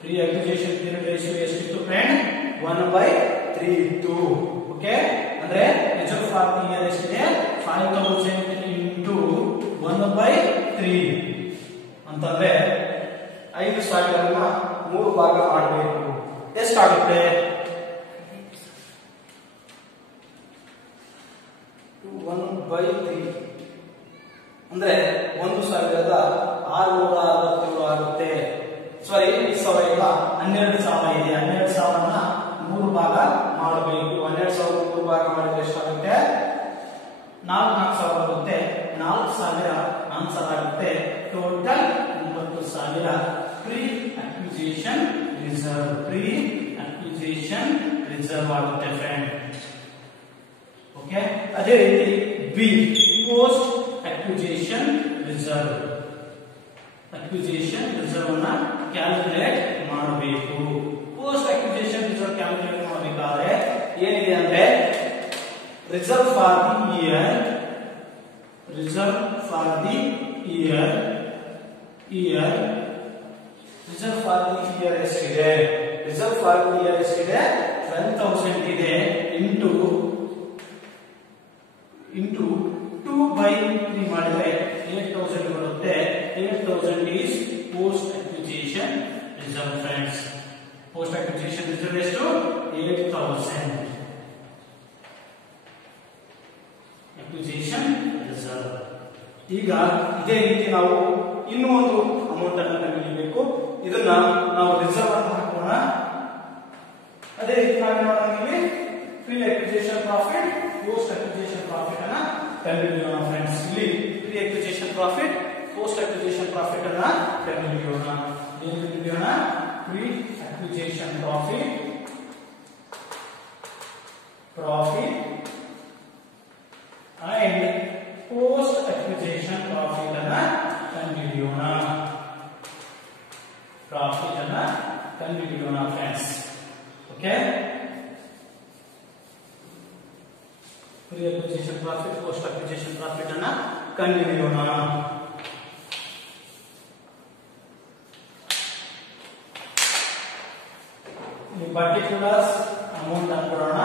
Pre acquisition period ratio ಎಷ್ಟಿತ್ತು ಫ್ರೆಂಡ್, 1/3 ಇತ್ತು. ಓಕೆ, ಅಂದ್ರೆ ರಿಸರ್ವ್ ಫಾರ್ ದಿ ಇಯರ್ ಎಷ್ಟಿದೆ, 5,000 ಇಂಟು 1/3 ಅಂತಂದ್ರೆ 5,000 3 ಭಾಗ ಮಾಡಬೇಕು. ಎಷ್ಟಾಗುತ್ತೆ, 1/3 ಅಂದ್ರೆ 1,667 ಆಗುತ್ತೆ. ಸಾರಿ, 12,000 ಇದೆ. 12,000 3 ಭಾಗ ಮಾಡಬೇಕು. 12,000 3 ಭಾಗ ಮಾಡಿದ್ರೆ ಎಷ್ಟಾಗುತ್ತೆ, 4,000 ಬರುತ್ತೆ. 4,000 ಆನ್ಸರ್ ಆಗುತ್ತೆ. ಟೋಟಲ್ 9,000 ಪ್ರೀ ಅಕ್ವಿಸಿಷನ್ ರಿಸರ್ವ್ ಆಗುತ್ತೆ ಫ್ರೆಂಡ್. ಓಕೆ, ಅದೇ ರೀತಿ ಬಿ, ಪೋಸ್ಟ್ ಅಕ್ವಿಸಿಷನ್ ರಿಸರ್ವ್ ಅನ್ನ ಕ್ಯಾಲ್ಕುಲೇಟ್ ಮಾಡಬೇಕು. ಪೋಸ್ಟ್ ಅಕ್ವಿಸಿಷನ್ ರಿಸರ್ವ್ ಕ್ಯಾಲ್ಕುಲೇಟ್ ಮಾಡಬೇಕಾದ್ರೆ ಏನಿದೆ ಅಂದ್ರೆ, ರಿಸರ್ವ್ ಫಾರ್ ದಿ ಇಯರ್ ಎಷ್ಟಿದೆ, ರಿಸರ್ವ್ ಫಾರ್ ದಿ ಇಯರ್ ಎಷ್ಟಿದೆ, 12,000 ಇದೆ. ಇಂಟು 2/3 ಮಾಡಿದ್ರೆ 8,000 ಬರುತ್ತೆ. 8,000 is post acquisition reserve friends. Post acquisition reserve ಎಷ್ಟು, 8,000 acquisition reserve. ಈಗ ಇದೇ ರೀತಿ ನಾವು ಇನ್ನೂ ಒಂದು ಅಮೌಂಟ್ ಅನ್ನು ಕಂಡುಹಿಡಿಯಬೇಕು. ಇದನ್ನ ನಾವು ರಿಸರ್ವ್ ಅಂತ ಹಾಕೋಣ. ಅದೇ ರೀತಿ ನಾವೇನು ಮಾಡೋಣ, ಇಲ್ಲಿ pre acquisition profit post acquisition profit ಅನ್ನ ಕಂಡುಹಿಡಿಯೋಣ ಫ್ರೆಂಡ್ಸ್. ಇಲ್ಲಿ pre acquisition profit, post acquisition profit ಅನ್ನ ಕಂಡುಹಿಡಿಯೋಣ. ಏನು ಕಂಡುಹಿಡಿಯೋಣ? Pre acquisition profit and post acquisition profit ಅನ್ನ ಕಂಡುಹಿಡಿಯೋಣ. ಪ್ರಾಫಿಟ್ ಅನ್ನ ಕಂಡುಹಿಡಿಯೋಣ friends. Okay, pre acquisition profit, post acquisition profit ಅನ್ನ ಕಂಡುಹಿಡಿಯೋಣ. ಪರ್ಟಿಕ್ಯುಲರ್ಸ್ ಅಮೌಂಟ್ ಅನ್ಕೊಳ್ಳೋಣ.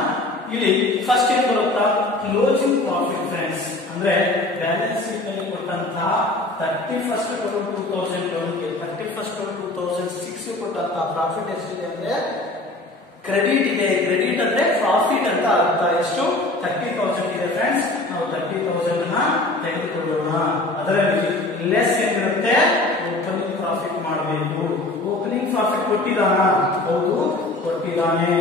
ಇಲ್ಲಿ ಫಸ್ಟ್ ಏನ್ ಬರುತ್ತಾ? Closing profit friends. ಅಂದ್ರೆ ಬ್ಯಾಲೆನ್ಸ್ ಶೀಟ್ ನಲ್ಲಿ ಕೊಟ್ಟಂತಹ 31/12/2011 31/12/2006 ಕೊಟ್ಟಂತಹ ಪ್ರಾಫಿಟ್ ಎಷ್ಟಿದೆ ಅಂದ್ರೆ ಕ್ರೆಡಿಟ್ ಇದೆ. ಕ್ರೆಡಿಟ್ ಅಂದ್ರೆ ಪ್ರಾಫಿಟ್ ಅಂತ ಅರ್ಥ. ಎಷ್ಟು? 30,000 ಇದೆ ಫ್ರೆಂಡ್ಸ್. ನಾವು 30,000 ಅನ್ನ ತೆಗೆದುಕೊಳ್ಳೋಣ. ಅದರಲ್ಲಿ ಲೆಸ್ ಏನಿರುತ್ತೆ? ಓಪನಿಂಗ್ ಪ್ರಾಫಿಟ್ ಮಾಡಬೇಕು. ಓಪನಿಂಗ್ ಪ್ರಾಫಿಟ್ ಕೊಟ್ಟಿದ್ದಾನ? ಹೌದು, ಕೊಟ್ಟಿದ್ದಾನೆ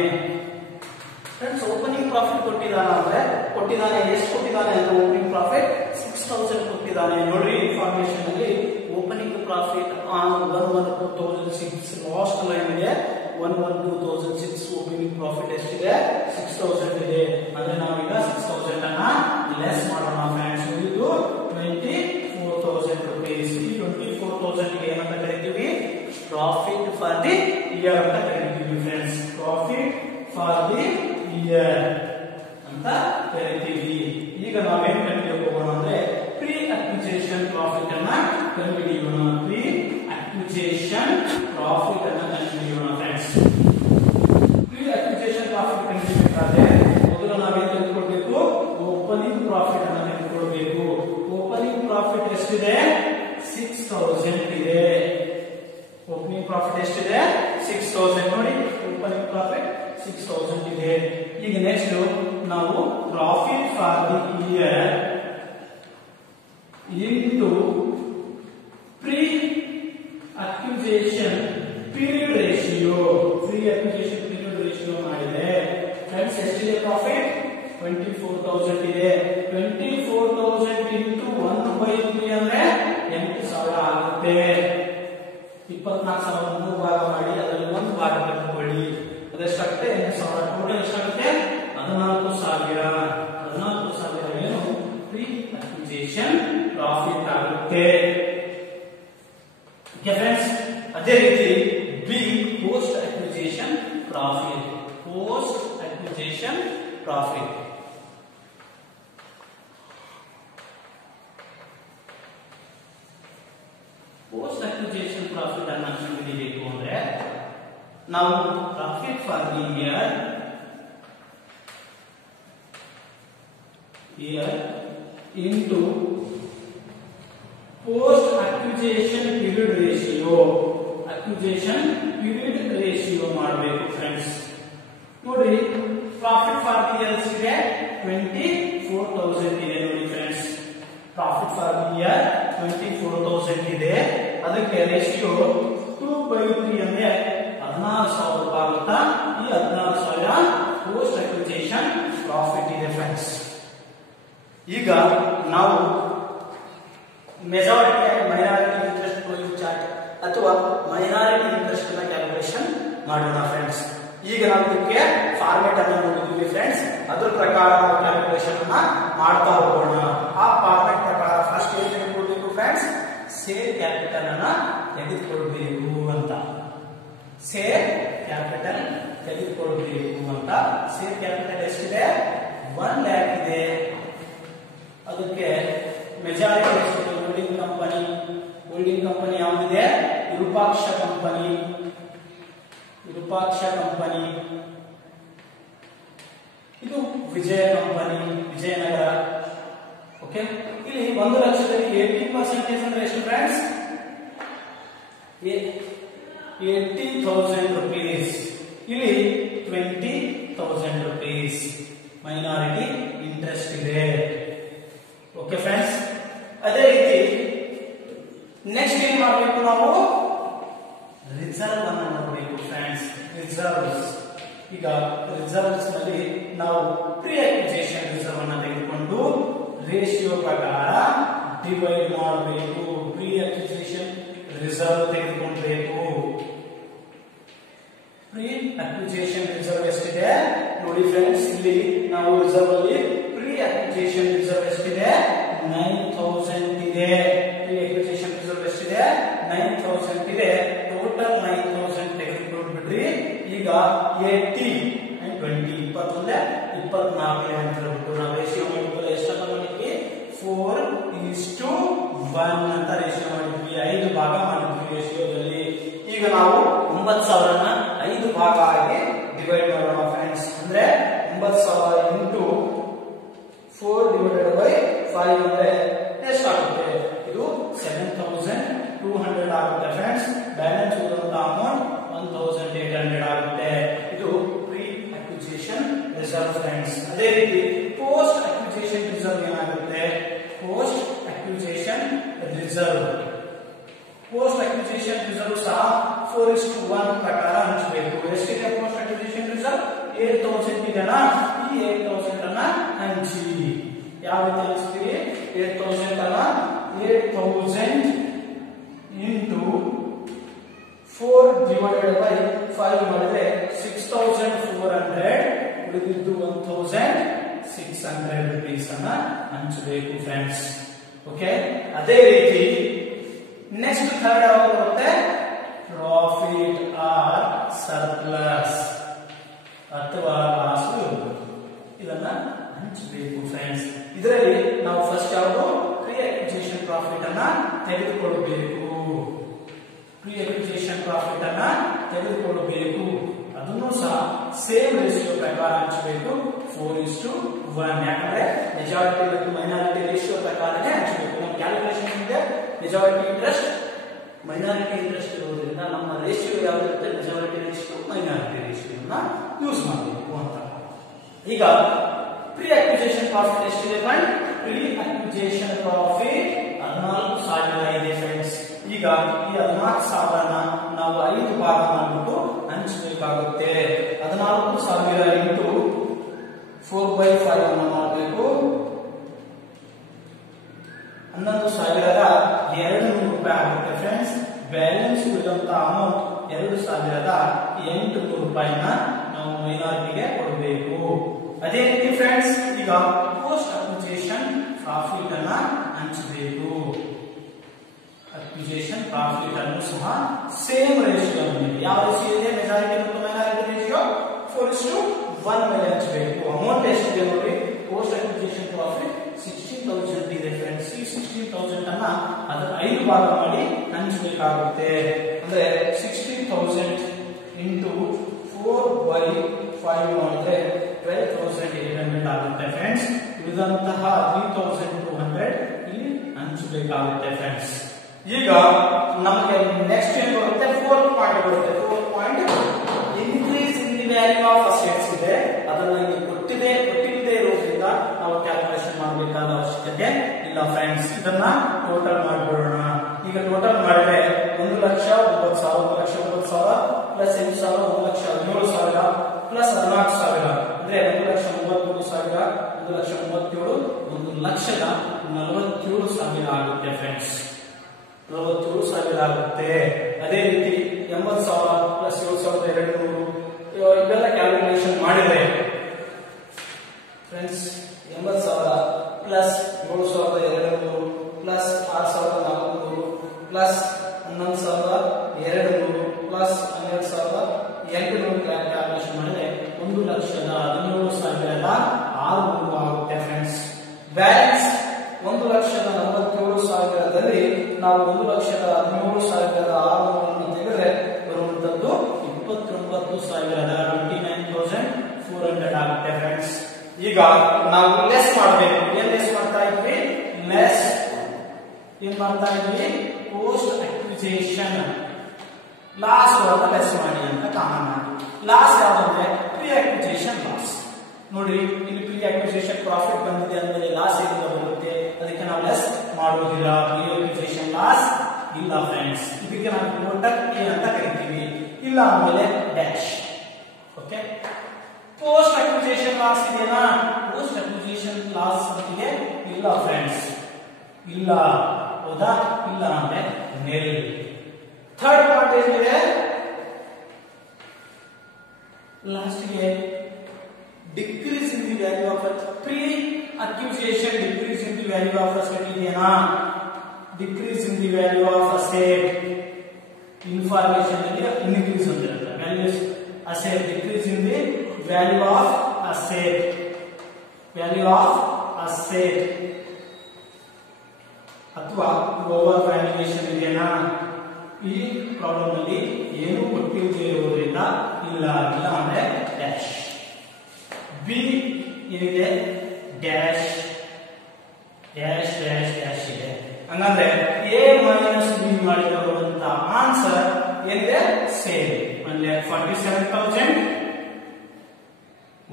ಫ್ರೆಂಡ್ಸ್. ಓಪನಿಂಗ್ ಪ್ರಾಫಿಟ್ ಕೊಟ್ಟಿದ್ದಾನ ಅಂದ್ರೆ ಕೊಟ್ಟಿದ್ದಾನೆ. ಎಷ್ಟು ಕೊಟ್ಟಿದ್ದಾನೆ ಅಂದ್ರೆ ಓಪನಿಂಗ್ ಪ್ರಾಫಿಟ್ 6,000 ಕೊಟ್ಟಿದ್ದಾನೆ. ನೋಡ್ರಿ, ಇನ್ಫಾರ್ಮೇಶನ್ ಅಲ್ಲಿ opening profit on 1/1/2006 last line ಇದೆ. 1/1/2006 ಓಪನಿಂಗ್ ಪ್ರಾಫಿಟ್ ಎಷ್ಟಿದೆ? 6,000 ಇದೆ. ಅಂದ್ರೆ ನಾವೀಗ 6,000 ಅನ್ನ ಲೆಸ್ ಮಾಡೋಣ ಫ್ರೆಂಡ್ಸ್. ಇದು 24,000 rupees. ಈ 24,000 ಗೆ ಏನಂತ ಕರಿತೀವಿ? ಪ್ರಾಫಿಟ್ ಫಾರ್ ದಿ ಇಯರ್ ಅಂತ ಕರಿತೀವಿ friends. Profit for the year ಅಂತ ಕರಿತೀವಿ. ಈಗ ನಾವೇನ್ ಕಂಡುಹಿಡಿಯಕ್ಕೆ ಹೋಗೋಣ ಅಂದ್ರೆ ಪ್ರೀ ಅಕ್ವಿಸಿಷನ್ ಪ್ರಾಫಿಟ್ ಅನ್ನ ಕಂಡುಹಿಡಿಯೋಣ. ಪ್ರೀ ಅಕ್ವಿಸಿಷನ್ ಪ್ರಾಫಿಟ್ ಅನ್ನ ಕಂಡುಹಿಡಿಯೋಣ ಫ್ರೆಂಡ್ಸ್. ಪ್ರೀ ಅಕ್ವಿಸಿಷನ್ ಪ್ರಾಫಿಟ್ ಕಂಡುಹಿಡಿಯಬೇಕಾದ್ರೆ ಮೊದಲು ನಾವೇನ್ ತೆಗೆದುಕೊಳ್ಬೇಕು? ಓಪನಿಂಗ್ ಪ್ರಾಫಿಟ್ ಅನ್ನ ತೆಗೆದುಕೊಳ್ಬೇಕು. ಓಪನಿಂಗ್ ಪ್ರಾಫಿಟ್ ಎಷ್ಟಿದೆ? 6,000 ಇದೆ. ಓಪನಿಂಗ್ ಪ್ರಾಫಿಟ್ ಎಷ್ಟಿದೆ? 6,000. ನೋಡಿ, ಓಪನಿಂಗ್ ಪ್ರಾಫಿಟ್ 6,000 ಇದೆ. ಈಗ ನೆಕ್ಸ್ಟ್ ನಾವು profit for the year into pre acquisition period ratio. Pre acquisition period ratio ಮಾಡಿದೆ ಫ್ರೆಂಡ್ಸ್. ಎಷ್ಟಿದೆ ಪ್ರಾಫಿಟ್? 24,000 ಇದೆ. 24,000 ಇಂಟು 1/3 ಅಂದ್ರೆ 8,000 ಆಗುತ್ತೆ. 24,000 ಭಾಗ ಮಾಡಿ ಅದರಲ್ಲಿ ಒಂದು ಭಾಗ ತೆಗೆದುಕೊಳ್ಳಿ. ಅದೆಷ್ಟಾಗುತ್ತೆ? 8,000. ಟೋಟಲ್ ಎಷ್ಟಾಗುತ್ತೆ? 14,000. 14,000 ಏನು? ಪ್ರೀ ಅಕ್ವಿಸಿಷನ್ ಪ್ರಾಫಿಟ್ ಆಗುತ್ತೆ. ಓಕೆ ಫ್ರೆಂಡ್ಸ್, ಅದೇ ರೀತಿ B post acquisition profit. Post acquisition profit post acquisition profit ಅನ್ನ ಕಂಡುಹಿಡಿಯಬೇಕು ಅಂದ್ರೆ ನಾವು profit for the year into post acquisition period ratio. Acquisition period ratio ಮಾಡಬೇಕು ಫ್ರೆಂಡ್ಸ್. ನೋಡಿ, ಪ್ರಾಫಿಟ್ ಫಾರ್ ದಿ ಇಯರ್ ಇದೆ 24,000 ಇದೆ. ನೋಡಿ friends, profit for the year 24,000 ಇದೆ. ಅದಕ್ಕೆ ರೇಷಿಯೋ 2/3 ಅಂದ್ರೆ 16,000 ಆಗುತ್ತಾ? ಈ 16,000 ಪೋಸ್ಟ್ ಅಕ್ವಿಸಿಷನ್ ಪ್ರಾಫಿಟ್ ಇದೆ ಫ್ರೆಂಡ್ಸ್. ಈಗ ನಾವು majority minority interest flowing chart ಅಥವಾ ಮೈನಾರಿಟಿ ಇಂಟ್ರೆಸ್ಟ್ ಅನ್ನ ಕ್ಯಾಲ್ಕುಲೇಷನ್ ಮಾಡೋಣ ಫ್ರೆಂಡ್ಸ್. ಈಗ ನಾವು ಇದಕ್ಕೆ ಫಾರ್ಮೆಟ್ ಅನ್ನು ನೋಡಿದ್ವಿ ಫ್ರೆಂಡ್ಸ್. ಅದರ ಪ್ರಕಾರ ನಾವು ಕ್ಯಾಲ್ಕುಲೇಷನ್ ಅನ್ನ ಮಾಡ್ತಾ ಹೋಗೋಣ. ಆ ಫಾರ್ಮೆಟ್ ಪ್ರಕಾರ ಫಸ್ಟ್ ಏನ್ ತೆಗೆದುಕೊಳ್ಬೇಕು ಫ್ರೆಂಡ್ಸ್? ಶೇರ್ ಕ್ಯಾಪಿಟಲ್ ಅನ್ನ ತೆಗೆದುಕೊಳ್ಬೇಕು ಅಂತ. ಶೇರ್ ಕ್ಯಾಪಿಟಲ್ ತೆಗೆದುಕೊಳ್ಬೇಕು ಅಂತ. ಶೇರ್ ಕ್ಯಾಪಿಟಲ್ ಎಷ್ಟಿದೆ? 1 lakh ಇದೆ. ಅದಕ್ಕೆ ಮೆಜಾರಿಟಿ ಎಷ್ಟಿದೆ? Holding company. ಹೋಲ್ಡಿಂಗ್ ಕಂಪನಿ ಯಾವುದಿದೆ? ವಿರೂಪಾಕ್ಷ ಕಂಪನಿ. ವಿರೂಪಾಕ್ಷ ಕಂಪನಿ. ಇದು ವಿಜಯ ಕಂಪನಿ, ವಿಜಯನಗರ. ಓಕೆ, ಇಲ್ಲಿ 1 ಲಕ್ಷದಲ್ಲಿ 80% ಅಂದ್ರೆ ಎಷ್ಟು ಫ್ರೆಂಡ್ಸ್? 80,000 rupees. ಇಲ್ಲಿ 20,000 rupees ಮೈನಾರಿಟಿ ಇಂಟ್ರೆಸ್ಟ್ ಇದೆ. ಓಕೆ ಫ್ರೆಂಡ್ಸ್, ಅದೇ ರೀತಿ ನೆಕ್ಸ್ಟ್ ಏನ್ ಮಾಡಬೇಕು? ನಾವು ರಿಸರ್ವ್ ಅನ್ನು ನೋಡಬೇಕು ಫ್ರೆಂಡ್ಸ್. ರಿಸರ್ವ್ಸ್. ಈಗ ರಿಸರ್ವ್ಸ್ ನಲ್ಲಿ ನಾವು ಪ್ರೀ ಅಕ್ವಿಸಿಷನ್ ರಿಸರ್ವ್ ರೇಷಿಯೋವನ್ನು ತೆಗೆದುಕೊಂಡು ರೇಷಿಯೋ ಪ್ರಕಾರ ಡಿವೈಡ್ ಮಾಡಬೇಕು. ಪ್ರೀ ಅಕ್ವಿಸಿಷನ್ ರಿಸರ್ವ್ ತೆಗೆದುಕೊಳ್ಬೇಕು. ಪ್ರೀ ಅಕ್ವಿಸಿಷನ್ ರಿಸರ್ವ್ ಎಷ್ಟಿದೆ ನೋಡಿ ಫ್ರೆಂಡ್ಸ್, ಇಲ್ಲಿ ನಾವು ರಿಸರ್ವ್ ಅಲ್ಲಿ ಪ್ರೀ ಅಕ್ವಿಸಿಷನ್ ರಿಸರ್ವ್ ಎಷ್ಟಿದೆ 9000 ಇದೆ. ಪ್ರೀ ಅಕ್ವಿಸಿಷನ್ ರಿಸರ್ವ್ ಎಷ್ಟಿದೆ 9000 ಇದೆ. ಟೋಟಲ್ 9000 ತೆಗೆದುಕೊಂಡ್ಬಿಡ್ರಿ. ಈಗ 80 and 20 24 ಅಂತ ಹೇಳ್ಬಿಟ್ಟು ನಾವು ರೇಷಿಯೋ ಮಾಡಿದ್ವಿ. ಎಷ್ಟಪ್ಪ ಮಾಡಿದ್ವಿ 4:1 ಅಂತ ರೇಷಿಯೋ ಮಾಡಿದ್ವಿ. 5 ಭಾಗ ಮಾಡಿದ್ವಿ ರೇಷಿಯೋದಲ್ಲಿ. ಈಗ ನಾವು 9000ನ 5 ಭಾಗ ಆಗಿ ಡಿವೈಡ್ ಮಾಡೋಣ ಫ್ರೆಂಡ್ಸ್. ಅಂದ್ರೆ 9000 ಇಂಟು 4 ಡಿವೈಡೆಡ್ ಬೈ 5 ಅಂದ್ರೆ ಎಷ್ಟಾಗುತ್ತೆ? ಇದು 7200 ಆಗುತ್ತೆ ಫ್ರೆಂಡ್ಸ್. ಬ್ಯಾಲೆನ್ಸ್ ಉಳಿದಂತ ಅಮೌಂಟ್ 1800 ಆಗುತ್ತೆ. ಇದು ಪ್ರೀ ಅಕ್ವಿಸಿಷನ್ ರಿಸರ್ವ್ ಫ್ರೆಂಡ್ಸ್. ಅದೇ ರೀತಿ ಪೋಸ್ಟ್ ಅಕ್ವಿಸಿಷನ್ ರಿಸರ್ವ್ ಏನಾಗುತ್ತೆ? ಪೋಸ್ಟ್ ಅಕ್ವಿಸಿಷನ್ ರಿಸರ್ವ್ ಸಹ 4:1 ಪ್ರಕಾರ ಹಂಚಬೇಕು. ಎಷ್ಟಿದೆ ಪೋಸ್ಟ್ ಅಕ್ವಿಸಿಷನ್ ರಿಸರ್ವ್? 8000 ಇದೆನಾ? ಈ 8000 ಅನ್ನ ಹಂಚಿ. ಯಾವ ರೀತಿ ಹಂಚ್ತೀವಿ? 8000 ಅನ್ನ 8000 ಇಂಟು 4 ಡಿವೈಡೆಡ್ ಬೈ 5 ಮಾಡಿದ್ರೆ 6400. ಉಳಿದಿದ್ದು 1600 rupees ಅನ್ನ ಹಂಚಬೇಕು ಫ್ರೆಂಡ್ಸ್. ಓಕೆ, ಅದೇ ರೀತಿ ನೆಕ್ಸ್ಟ್ ಥರ್ಡ್ ಯಾವುದು ಬರುತ್ತೆ? ಪ್ರಾಫಿಟ್ ಆರ್ ಸರ್ಪ್ಲಸ್ ಅಥವಾ ಲಾಸು. ಇದನ್ನ ಹಂಚಬೇಕು ಫ್ರೆಂಡ್ಸ್. ಇದರಲ್ಲಿ ನಾವು ಫಸ್ಟ್ ಯಾವುದು? ಪ್ರೀ ಅಕ್ವಿಸಿಷನ್ ಪ್ರಾಫಿಟ್ ಅನ್ನ ತೆಗೆದುಕೊಳ್ಳಬೇಕು. ಪ್ರೀ ಅಕ್ವಿಸಿಷನ್ ಪ್ರಾಫಿಟ್ ಅನ್ನ ತೆಗೆದುಕೊಳ್ಳಬೇಕು. ಅದನ್ನು ಸಹ ಸೇಮ್ ರೇಷಿಯೋ ಪ್ರಕಾರ ಹಂಚಬೇಕು. 4:1. ಯಾಕಂದ್ರೆ ಮೆಜಾರಿಟಿ ಮತ್ತು ಮೈನಾರಿಟಿ ರೇಷಿಯೋ ಪ್ರಕಾರನೇ ಹಂಚಬೇಕು. ನಮ್ಮ ಕ್ಯಾಲ್ಕುಲೇಷನ್ ಇದೆ ಮೆಜಾರಿಟಿ ಇಂಟ್ರೆಸ್ಟ್ ಮೈನಾರಿಟಿ ಇಂಟ್ರೆಸ್ಟ್ ಇರೋದ್ರಿಂದ ನಮ್ಮ ರೇಷಿಯೋ ಯಾವ್ದಿರುತ್ತೆ? ಮೆಜಾರಿಟಿ ರೇಷಿಯೋ ಮೈನಾರಿಟಿ ರೇಷಿಯೋನ ಯೂಸ್ ಮಾಡಬೇಕು ಅಂತ. ಈಗ ಪ್ರೀ ಅಕ್ವಿಸಿಷನ್ ಪ್ರಾಫಿಟ್ ಎಷ್ಟಿದೆ ಫ್ರೆಂಡ್? ಪ್ರೀ ಅಕ್ವಿಸಿಷನ್ ಪ್ರಾಫಿಟ್ 14000 ಇದೆ ಫ್ರೆಂಡ್ಸ್. ಈಗ ಈ 14000ನ ನಾವು 5 ಭಾಗ ಮಾಡಿಬಿಟ್ಟು ಹಂಚಬೇಕಾಗುತ್ತೆ. 14000 ಇಂಟು 4/5 ಅನ್ನು ಮಾಡಬೇಕು. 11200 ರೂಪಾಯಿ ಆಗುತ್ತೆ ಫ್ರೆಂಡ್ಸ್. ಬ್ಯಾಲೆನ್ಸ್ ಉಳಿದಂತ ಅಮೌಂಟ್ 2800 ರೂಪಾಯಿನ ನಾವು ಮೈನಾರಿಟಿಗೆ ಕೊಡಬೇಕು. ಅದೇ ರೀತಿ ಫ್ರೆಂಡ್ಸ್, ಈಗ ಪೋಸ್ಟ್ ಅಕ್ವಿಸಿಷನ್ ಪ್ರಾಫಿಟ್ ಅನ್ನ ಹಂಚಬೇಕು. ಅಕ್ವಿಸಿಷನ್ ಪ್ರಾಫಿಟ್ ಅನ್ನು ಸಹ ಸೇಮ್ ರೇಷಿಯೋ ಮೇಲೆ, ಯಾವ ರೇಷಿಯೋ ಇದೆ? ಮೆಜಾರಿಟಿ ಮತ್ತು ಮೈನಾರಿಟಿ ರೇಷಿಯೋ 4:1 ಮೇಲೆ ಹಂಚಬೇಕು. ಅಮೌಂಟ್ ಎಷ್ಟಿದೆ ನೋಡಿ? ಪೋಸ್ಟ್ ಅಕ್ವಿಸಿಷನ್ ಪ್ರಾಫಿಟ್ 16000 ಇದೆ ಫ್ರೆಂಡ್ಸ್. ಈ 16000 ಅನ್ನ ಅದರ 5 ಭಾಗ ಮಾಡಿ ಹಂಚಬೇಕಾಗುತ್ತೆ. ಅಂದ್ರೆ 16000 ಇಂಟು 4/5 ಮಾಡಿದ್ರೆ 12800 ಆಗುತ್ತೆ ಫ್ರೆಂಡ್ಸ್. ಉಳಿದಂತಹ 3200 ಇಲ್ಲಿ ಹಂಚಬೇಕಾಗುತ್ತೆ ಫ್ರೆಂಡ್ಸ್. ಈಗ ನಮಗೆ ನೆಕ್ಸ್ಟ್ ಏನು ಬರುತ್ತೆ? 4th ಪಾಯಿಂಟ್ ಬರುತ್ತೆ. 4th point increase in the value of assets ಇದೆ. ಅದನ್ನ ಇಲ್ಲಿ ಕೊಟ್ಟಿದೆ ಇರೋದ್ರಿಂದ ನಾವು ಕ್ಯಾಲ್ಕುಲೇಷನ್ ಮಾಡಬೇಕಾದ ಅವಶ್ಯಕತೆ ಇಲ್ಲ ಫ್ರೆಂಡ್ಸ್. ಇದನ್ನ ಟೋಟಲ್ ಮಾಡಿಬಿಡೋಣ. ಈಗ ಟೋಟಲ್ ಮಾಡಿದ್ರೆ 1,90,000 ಪ್ಲಸ್ 8,000 1,17,000 ಪ್ಲಸ್ 14,000 ಅಂದ್ರೆ 1,33,000 1,37,000 1,47,000 ಆಗುತ್ತೆ ಫ್ರೆಂಡ್ಸ್. 47,000 ಆಗುತ್ತೆ. ಅದೇ ರೀತಿ 80,000 ಪ್ಲಸ್ 7,200 ಇವೆಲ್ಲ ಕ್ಯಾಲ್ಕುಲೇಷನ್ ಮಾಡಿದ್ರೆ friends 80,000 plus 7,200 plus 6,400 plus 11,200 plus 12,800 calculation ಮಾಡಿದ್ರೆ 1,17,600 ಆಗುತ್ತೆ ಫ್ರೆಂಡ್ಸ್. ಬ್ಯಾಲೆನ್ಸ್ 1,47,000ದಲ್ಲಿ ನಾವು 1,17,600 ತೆಗೆದ್ರೆ ಬರುವಂತದ್ದು 29,400 ಆಗುತ್ತೆ ಫ್ರೆಂಡ್ಸ್. ಈಗ ನಾವು ಲೆಸ್ ಮಾಡಬೇಕು. ಏನ್ ಲೆಸ್ ಮಾಡ್ತಾ ಇದ್ವಿ? ಲೆಸ್ ಏನ್ ಮಾಡ್ತಾ ಇದ್ವಿ? ಪೋಸ್ಟ್ ಅಕ್ವಿಸಿಷನ್ ಲಾಸ್ ಲೆಸ್ ಮಾಡಿ ಅಂತ ಕಾಮನ್ ಮಾಡಿ. ಲಾಸ್ ಯಾವ್ದಂದ್ರೆ ಪ್ರೀ ಅಕ್ವಿಸಿಷನ್ ಲಾಸ್. ನೋಡಿ ಇಲ್ಲಿ ಪ್ರೀ ಅಕ್ವಿಸಿಷನ್ ಪ್ರಾಫಿಟ್ ಬಂದಿದೆ ಅಂದ್ರೆ ಲಾಸ್ ಏನಿದೆ ಬರುತ್ತೆ, ಅದಕ್ಕೆ ನಾವು ಲೆಸ್ ಮಾಡುವುದಿಲ್ಲ. ಪ್ರೀ ಅಕ್ವಿಸಿಷನ್ ಲಾಸ್ ಇಲ್ಲ ಫ್ರೆಂಡ್ಸ್. ಇದಕ್ಕೆ ನಾವು ಟೋಟಲ್ ಎ ಅಂತ ಕರಿತೀವಿ. ಇಲ್ಲ ಆಮೇಲೆ dash. Okay, post acquisition loss ಇದೆನಾ? ಪೋಸ್ಟ್ ಅಕ್ವಿಸಿಷನ್ ಲಾಸ್ ಅಂತಿದೆ ಇಲ್ಲ ಫ್ರೆಂಡ್ಸ್, ಇಲ್ಲ. ಹೌದಾ? ಇಲ್ಲ ಅಂದ್ರೆ ನೆಲ್. ಥರ್ಡ್ ಪಾರ್ಟ್ ಏನಿದೆ ಲಾಸ್ಟ್ಗೆ decrease in the value of pre acquisition decrease in the value of asset ಇದೆಯಾ? Decrease in the value of asset information ಅಲ್ಲಿ ಇನ್ಕ್ರೀಸ್ ಅಂತಿರುತ್ತೆ. Values asset decrease in the value of asset, value of asset ಅಥವಾ ಓವರ್ ವ್ಯಾಲ್ಯೂಯೇಷನ್ ಇದೆಯಾ? ಈ ಪ್ರಾಬ್ಲಮ್ ಅಲ್ಲಿ ಏನು ಕೊಟ್ಟಿಲ್ಲದೆ ಇರುವುದರಿಂದ ಇಲ್ಲ. ಇಲ್ಲ ಅಂದ್ರೆ ಡ್ಯಾಶ್. ಬಿ ಏನಿದೆ ಡ್ಯಾಶ್ ಡ್ಯಾಶ್ ಡ್ಯಾಶ್ ಡ್ಯಾಶ್ ಇದೆ. ಹಂಗಂದ್ರೆ ಎ ಮೈನಸ್ ಬಿ ಮಾಡಿರುವಂತ ಆನ್ಸರ್ ಏನಿದೆ ಸೇಮ್. 1,47,000,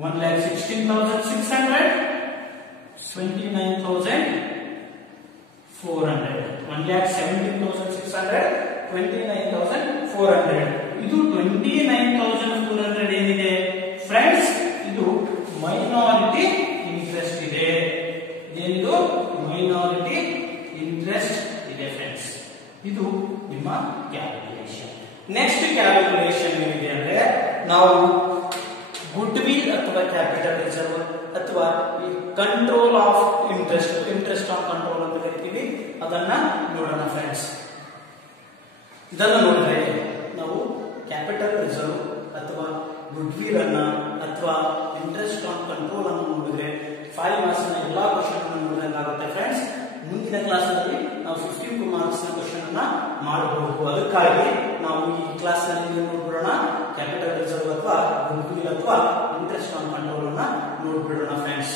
1,16,600, 29,400, 1,17,600, 29,400. ಇದು 29,400 ಏನಿದೆ ಫ್ರೆಂಡ್ಸ್, ಇದು ಮೈನಾರಿಟಿ ಇಂಟ್ರೆಸ್ಟ್ ಇದೆ. ಇದೇನಿದು ಮೈನಾರಿಟಿ ಇಂಟ್ರೆಸ್ಟ್ ಇದೆ ಫ್ರೆಂಡ್ಸ್. ಇದು ನಿಮ್ಮ ಕ್ಯಾಲ್ಕುಲೇಷನ್. ನೆಕ್ಸ್ಟ್ ಕ್ಯಾಲ್ಕುಲೇಷನ್ ಏನಿದೆ ಅಂದ್ರೆ ನಾವು ಗುಡ್ ವಿಲ್ ಅಥವಾ ಕ್ಯಾಪಿಟಲ್ ರಿಸರ್ವ್ ಅಥವಾ control of interest, interest of control ಅಂತ ಕರಿತೀವಿ, ಅದನ್ನ ನೋಡೋಣ ಫ್ರೆಂಡ್ಸ್. ಇದನ್ನ ನೋಡಿದ್ರೆ ನಾವು ಕ್ಯಾಪಿಟಲ್ ರಿಸರ್ವ್ ಅಥವಾ ಗುಡ್ ವಿಲ್ ಅನ್ನ ಅಥವಾ ಇಂಟ್ರೆಸ್ಟ್ ಆನ್ ಕಂಟ್ರೋಲ್ ಅನ್ನು ನೋಡಿದ್ರೆ 5 ಮಾರ್ಕ್ಸ್ ನ ಎಲ್ಲಾ ಕ್ವಶನ್ ಅನ್ನು ನೋಡಿದಂಗಾಗುತ್ತೆ ಫ್ರೆಂಡ್ಸ್. ಮುಂದಿನ ಕ್ಲಾಸ್ ನಲ್ಲಿ ನಾವು 52 ಮಾರ್ಕ್ಸ್ ನ ಕ್ವಶನ್ ಅನ್ನ ಮಾಡಬಹುದು. ಅದಕ್ಕಾಗಿ ನಾವು ಈ ಕ್ಲಾಸ್ ನಲ್ಲಿ ನೋಡ್ಬಿಡೋಣ ಕ್ಯಾಪಿಟಲ್ ರಿಸರ್ವ್ ಅಥವಾ ಗುಡ್ ವಿಲ್ ಅಥವಾ ಇಂಟ್ರೆಸ್ಟ್ ಆನ್ ಕಂಟ್ರೋಲ್ ಅನ್ನ ನೋಡ್ಬಿಡೋಣ ಫ್ರೆಂಡ್ಸ್.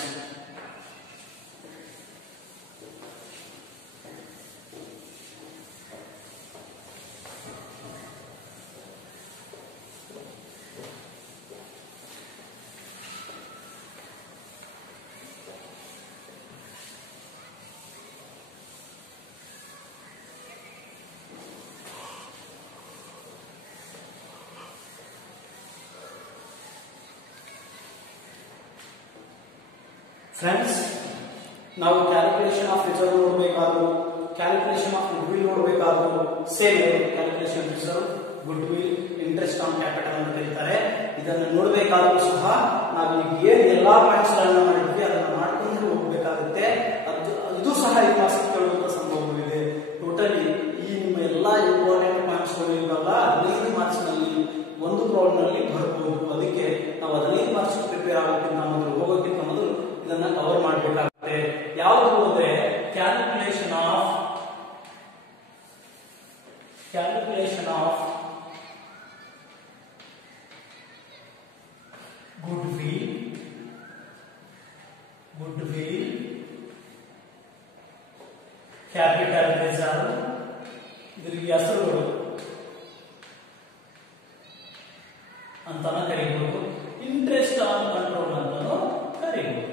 ಫ್ರೆಂಡ್ಸ್, ನಾವು ಕ್ಯಾಲ್ಕುಲೇಷನ್ ಆಫ್ ರಿಸರ್ವ್ ನೋಡಬೇಕಾದ್ರು, ಕ್ಯಾಲ್ಕುಲೇಷನ್ ಆಫ್ ಗುಡ್ ವಿಲ್ ನೋಡಬೇಕಾದ್ರು same. Calculation reserve, goodwill, interest on capital ಅಂತ ಕರೀತಾರೆ. ಇದನ್ನು ನೋಡಬೇಕಾದ್ರೂ ಸಹ ನಾವು ಏನು ಎಲ್ಲಾ ಪಾಯಿಂಟ್ಸ್ ಗಳನ್ನ ಮಾಡಿದ್ವಿ ಅದನ್ನ ಮಾಡ್ಕೊಂಡು ಹೋಗ್ಬೇಕಾಗುತ್ತೆ. ಅದು ಸಹ ಈ ಮಾರ್ಕ್ಸ್ ಕೇಳುವಂತ ಸಂಭವವಿದೆ. ಟೋಟಲಿ ಈ ನಿಮ್ಮ ಎಲ್ಲಾ ಇಂಪಾರ್ಟೆಂಟ್ ಪಾಯಿಂಟ್ಸ್ ಗಳು ಇರಲ್ಲ, 15 ಮಾರ್ಕ್ಸ್ ನಲ್ಲಿ ಒಂದು ಪ್ರಾಬ್ಲಮ್ ನಲ್ಲಿ ಬರಬಹುದು. ಅದಕ್ಕೆ ನಾವು 15 ಮಾರ್ಕ್ಸ್ ಪ್ರಿಪೇರ್ ಆಗೋಕ್ಕಿಂತ ಮೊದಲು, ಹೋಗೋಕ್ಕಿಂತ ಮೊದಲು ಇದನ್ನ ಕವರ್ ಮಾಡಬೇಕಾಗುತ್ತೆ. ಯಾವುದು ಅಂದ್ರೆ calculation of goodwill, capital reserve, ಇದರಿಗೆ ಹೆಸರುಗಳು ಅಂತಾನು ಕರೀಬಹುದು. ಇಂಟ್ರೆಸ್ಟ್ ಆನ್ ಕಂಟ್ರೋಲ್ ಅಂತಾನು ಕರೀಬಹುದು.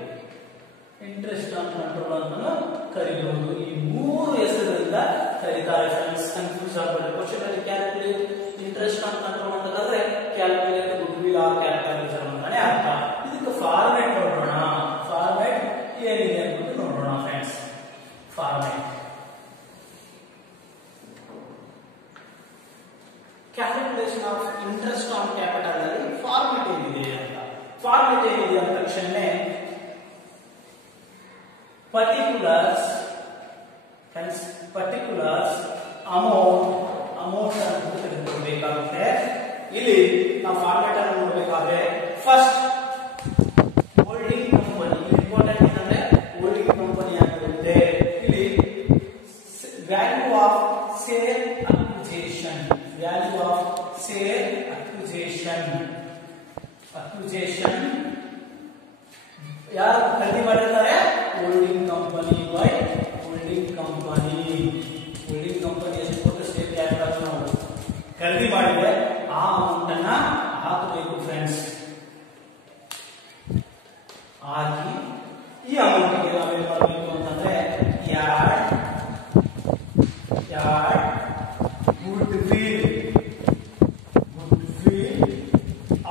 ಇಂಟ್ರೆಸ್ಟ್ ಆನ್ ಕಂಟ್ರೋಲ್ ಅಂತಾನು ಕರೀಬಹುದು. ಈ 3 ಹೆಸರಿನಿಂದ ಕರೀತಾರೆ ಫ್ರೆಂಡ್ಸ್. ಕನ್ಫ್ಯೂಸ್ ಆಗಬೇಡಿ. ಕ್ವಶನ್ ಅಲ್ಲಿ ಕ್ಯಾಲ್ಕುಲೇಟ್ ಇಂಟ್ರೆಸ್ಟ್ ಆನ್ ಕಂಟ್ರೋಲ್ ಅಂತಂದ್ರೆ calculate goodwill or capital reserve ಅಂತಾನೆ ಅರ್ಥ. ಇದಕ್ಕೆ ಫಾರ್ಮ್ಯಾಟ್ ನೋಡೋಣ. ಫಾರ್ಮ್ಯಾಟ್ ಏನಿದೆ ಅಂತ ನೋಡೋಣ friends. Format calculation of interest on capital ಅಲ್ಲಿ ಫಾರ್ಮ್ಯಾಟ್ ಏನಿದೆ ಅಂತ. ಫಾರ್ಮ್ಯಾಟ್ ಏನಿದೆ ಅಂದ ತಕ್ಷಣ particulars ಅಮೌಂಟ್ ಅಂತ ತೆಗೆದುಕೊಳ್ಳಬೇಕಾಗುತ್ತೆ. ಇಲ್ಲಿ ನಾವು ಫಾರ್ಮ್ಯಾಟ್ ಅನ್ನು ನೋಡಬೇಕಾದ್ರೆ ಫಸ್ಟ್ ಹೋಲ್ಡಿಂಗ್ ಕಂಪನಿ ಇಂಪಾರ್ಟೆಂಟ್ ಏನಂದ್ರೆ ಹೋಲ್ಡಿಂಗ್ ಕಂಪನಿ ಆಗಿರುತ್ತೆ. ಇಲ್ಲಿ ವ್ಯಾಲ್ಯೂ ಆಫ್ ಸೇಲ್ ಅಕ್ವಿಸಿಷನ್, ಯಾರು ಖರೀದಿ ಮಾಡಿರ್ತಾರೆ? Holding company by holding company. Holding company ಎಷ್ಟು ಕೊಟ್ಟು ಸ್ಟೇಟ್ ಕ್ಯಾಪಿಟಲ್ ನಾವು ಖರೀದಿ ಮಾಡಿದ್ರೆ ಆ ಅಮೌಂಟ್ ಅನ್ನ ಹಾಕಬೇಕು ಫ್ರೆಂಡ್ಸ್. ಹಾಕಿ ಈ ಅಮೌಂಟ್ಗೆ ನಾವೇನ್ ಮಾಡಬೇಕು ಅಂತಂದ್ರೆ yard good will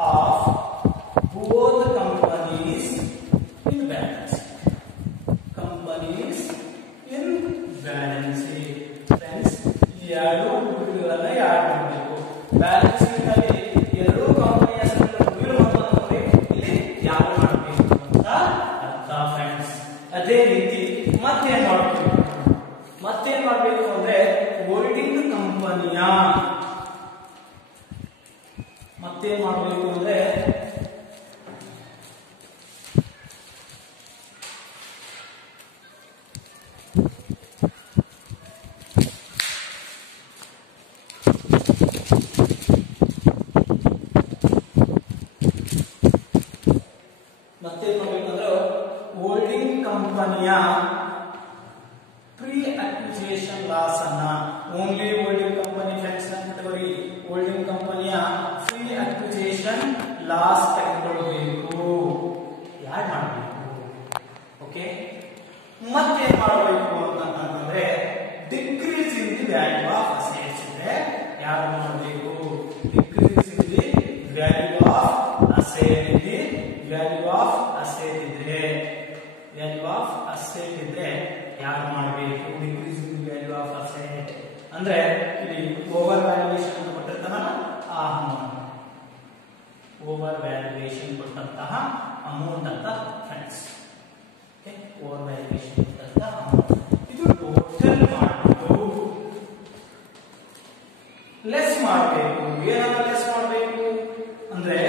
of both companies in balance. Balance sheet ನಲ್ಲಿ ಎರಡೂ ಕಂಪನಿಯ ಹೆಸರುಗಳು ಬೀಳುವಂತ ನೋಡಿ ಇಲ್ಲಿ ಯಾರು ಮಾಡಬೇಕು ಅಂತ ಅರ್ಥ ಫ್ರೆಂಡ್ಸ್. ಅದೇ ರೀತಿ ಮತ್ತೇನ್ ಮಾಡಬೇಕು ಅಂದ್ರೆ ಹೋಲ್ಡಿಂಗ್ ಕಂಪನಿಯ ಮತ್ತೇನ್ ಮಾಡಬೇಕು ಅಂದ್ರೆ ಹೋಲ್ಡಿಂಗ್ ಕಂಪನಿಯ ಪ್ರೀ ಅಕ್ವಿಜಿಷನ್ ಲಾಸ್ ಅನ್ನ ಓನ್ಲಿ ಹೋಲ್ಡಿಂಗ್ ಕಂಪನಿ ಫ್ರೆಂಡ್ಸ್ ನೆನಪಿಟ್ಟುಕೊಳ್ಳಿ. ಹೋಲ್ಡಿಂಗ್ ಕಂಪನಿಯ ಪ್ರೀ ಅಕ್ವಿಜಿಷನ್ ಲಾಸ್ ತೆಗೆದುಕೊಳ್ಳಬೇಕು, ಯಾರು ಮಾಡಬೇಕು. ಓಕೆ, ಮತ್ತೇನ್ ಮಾಡಬೇಕು ಅಂತಂದ್ರೆ decrease in the value of assets ಇದ್ರೆ ಯಾರು ಮಾಡಬೇಕು. Decrease in the value of asset ಇದ್ರೆ ಯಾರು ಮಾಡಬೇಕು. Decrease in value of asset ಅಂದ್ರೆ ಇಲ್ಲಿ ಓವರ್ ವ್ಯಾಲ್ಯೂಯೇಷನ್ ಅಂತ ಕೊಟ್ಟಿರ್ತಾನಲ್ಲ ಆ ಅಮೌಂಟ್, ಓವರ್ ವ್ಯಾಲ್ಯೂಯೇಷನ್ ಕೊಟ್ಟಂತಹ ಅಮೌಂಟ್ ಅಂತ ಫ್ರೆಂಡ್ಸ್. ಓವರ್ ವ್ಯಾಲ್ಯೂಯೇಷನ್ ಕೊಟ್ಟಂತಹ ಅಮೌಂಟ್ ಇದು ಟೋಟಲ್ ಮಾಡಬೇಕು, ಲೆಸ್ ಮಾಡಬೇಕು. ಏನನ್ನ ಲೆಸ್ ಮಾಡಬೇಕು ಅಂದ್ರೆ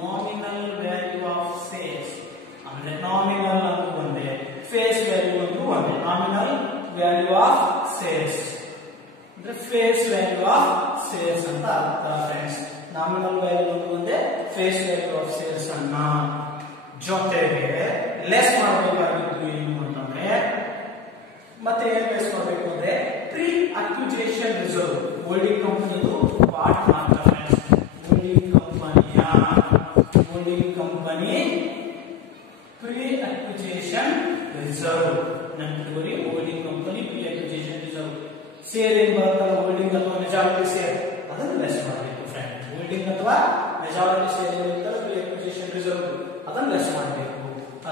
ನಾಮಿನಲ್ ವ್ಯಾಲ್ಯೂ ಆಫ್ ಸೇಲ್ಸ್ ಅಂದ್ರೆ ನಾಮಿನಲ್ ಅಂತ ಒಂದೇ, ಫೇಸ್ ವ್ಯಾಲ್ಯೂ ಅಂತ ಒಂದೇ. ನಾಮಿನಲ್ ವ್ಯಾಲ್ಯೂ ಆಫ್ ಸೇಲ್ಸ್ ಅಂದ್ರೆ ಫೇಸ್ ವ್ಯಾಲ್ಯೂ ಆಫ್ ಸೇಲ್ಸ್ ಅಂತ ಅರ್ಥ ಫ್ರೆಂಡ್ಸ್. ನಾಮಿನಲ್ ವ್ಯಾಲ್ಯೂ ಅಂತ ಒಂದೇ, ಫೇಸ್ ವ್ಯಾಲ್ಯೂ ಆಫ್ ಸೇಲ್ಸ್ ಅನ್ನ ಜೊತೆಗೆ ಲೆಸ್ ಮಾಡಬೇಕಾಗಿತ್ತು ಏನು ಅಂತಂದ್ರೆ ಮತ್ತೆ ಏನ್ ಲೆಸ್ ಮಾಡಬೇಕು ಅಂದ್ರೆ ಪ್ರೀ ಅಕ್ವಿಜಿಷನ್ ರಿಸರ್ವ್. ಹೋಲ್ಡಿಂಗ್ ಕಂಪನಿದು ಪಾರ್ಟ್ ಮಾತ್ರ friends. Holding company pre acquisition reserve ನೆನಪಿಟ್ಕೊಳ್ಳಿ. Holding company pre acquisition reserve share ಏನ್ ಬರುತ್ತಲ್ಲ ಹೋಲ್ಡಿಂಗ್ ಅಥವಾ ಮೆಜಾರಿಟಿ ಸೇಲ್ ಅದನ್ನು ಲೆಸ್ ಮಾಡಬೇಕು ಫ್ರೆಂಡ್. ಹೋಲ್ಡಿಂಗ್ ಅಥವಾ ಮೆಜಾರಿಟಿ ಸೇಲ್ ಏನಿರುತ್ತಲ್ಲ ಪ್ರೀ ಅಕ್ವಿಜಿಷನ್ ರಿಸರ್ವ್ ಅದನ್ನು ಲೆಸ್ ಮಾಡಬೇಕು.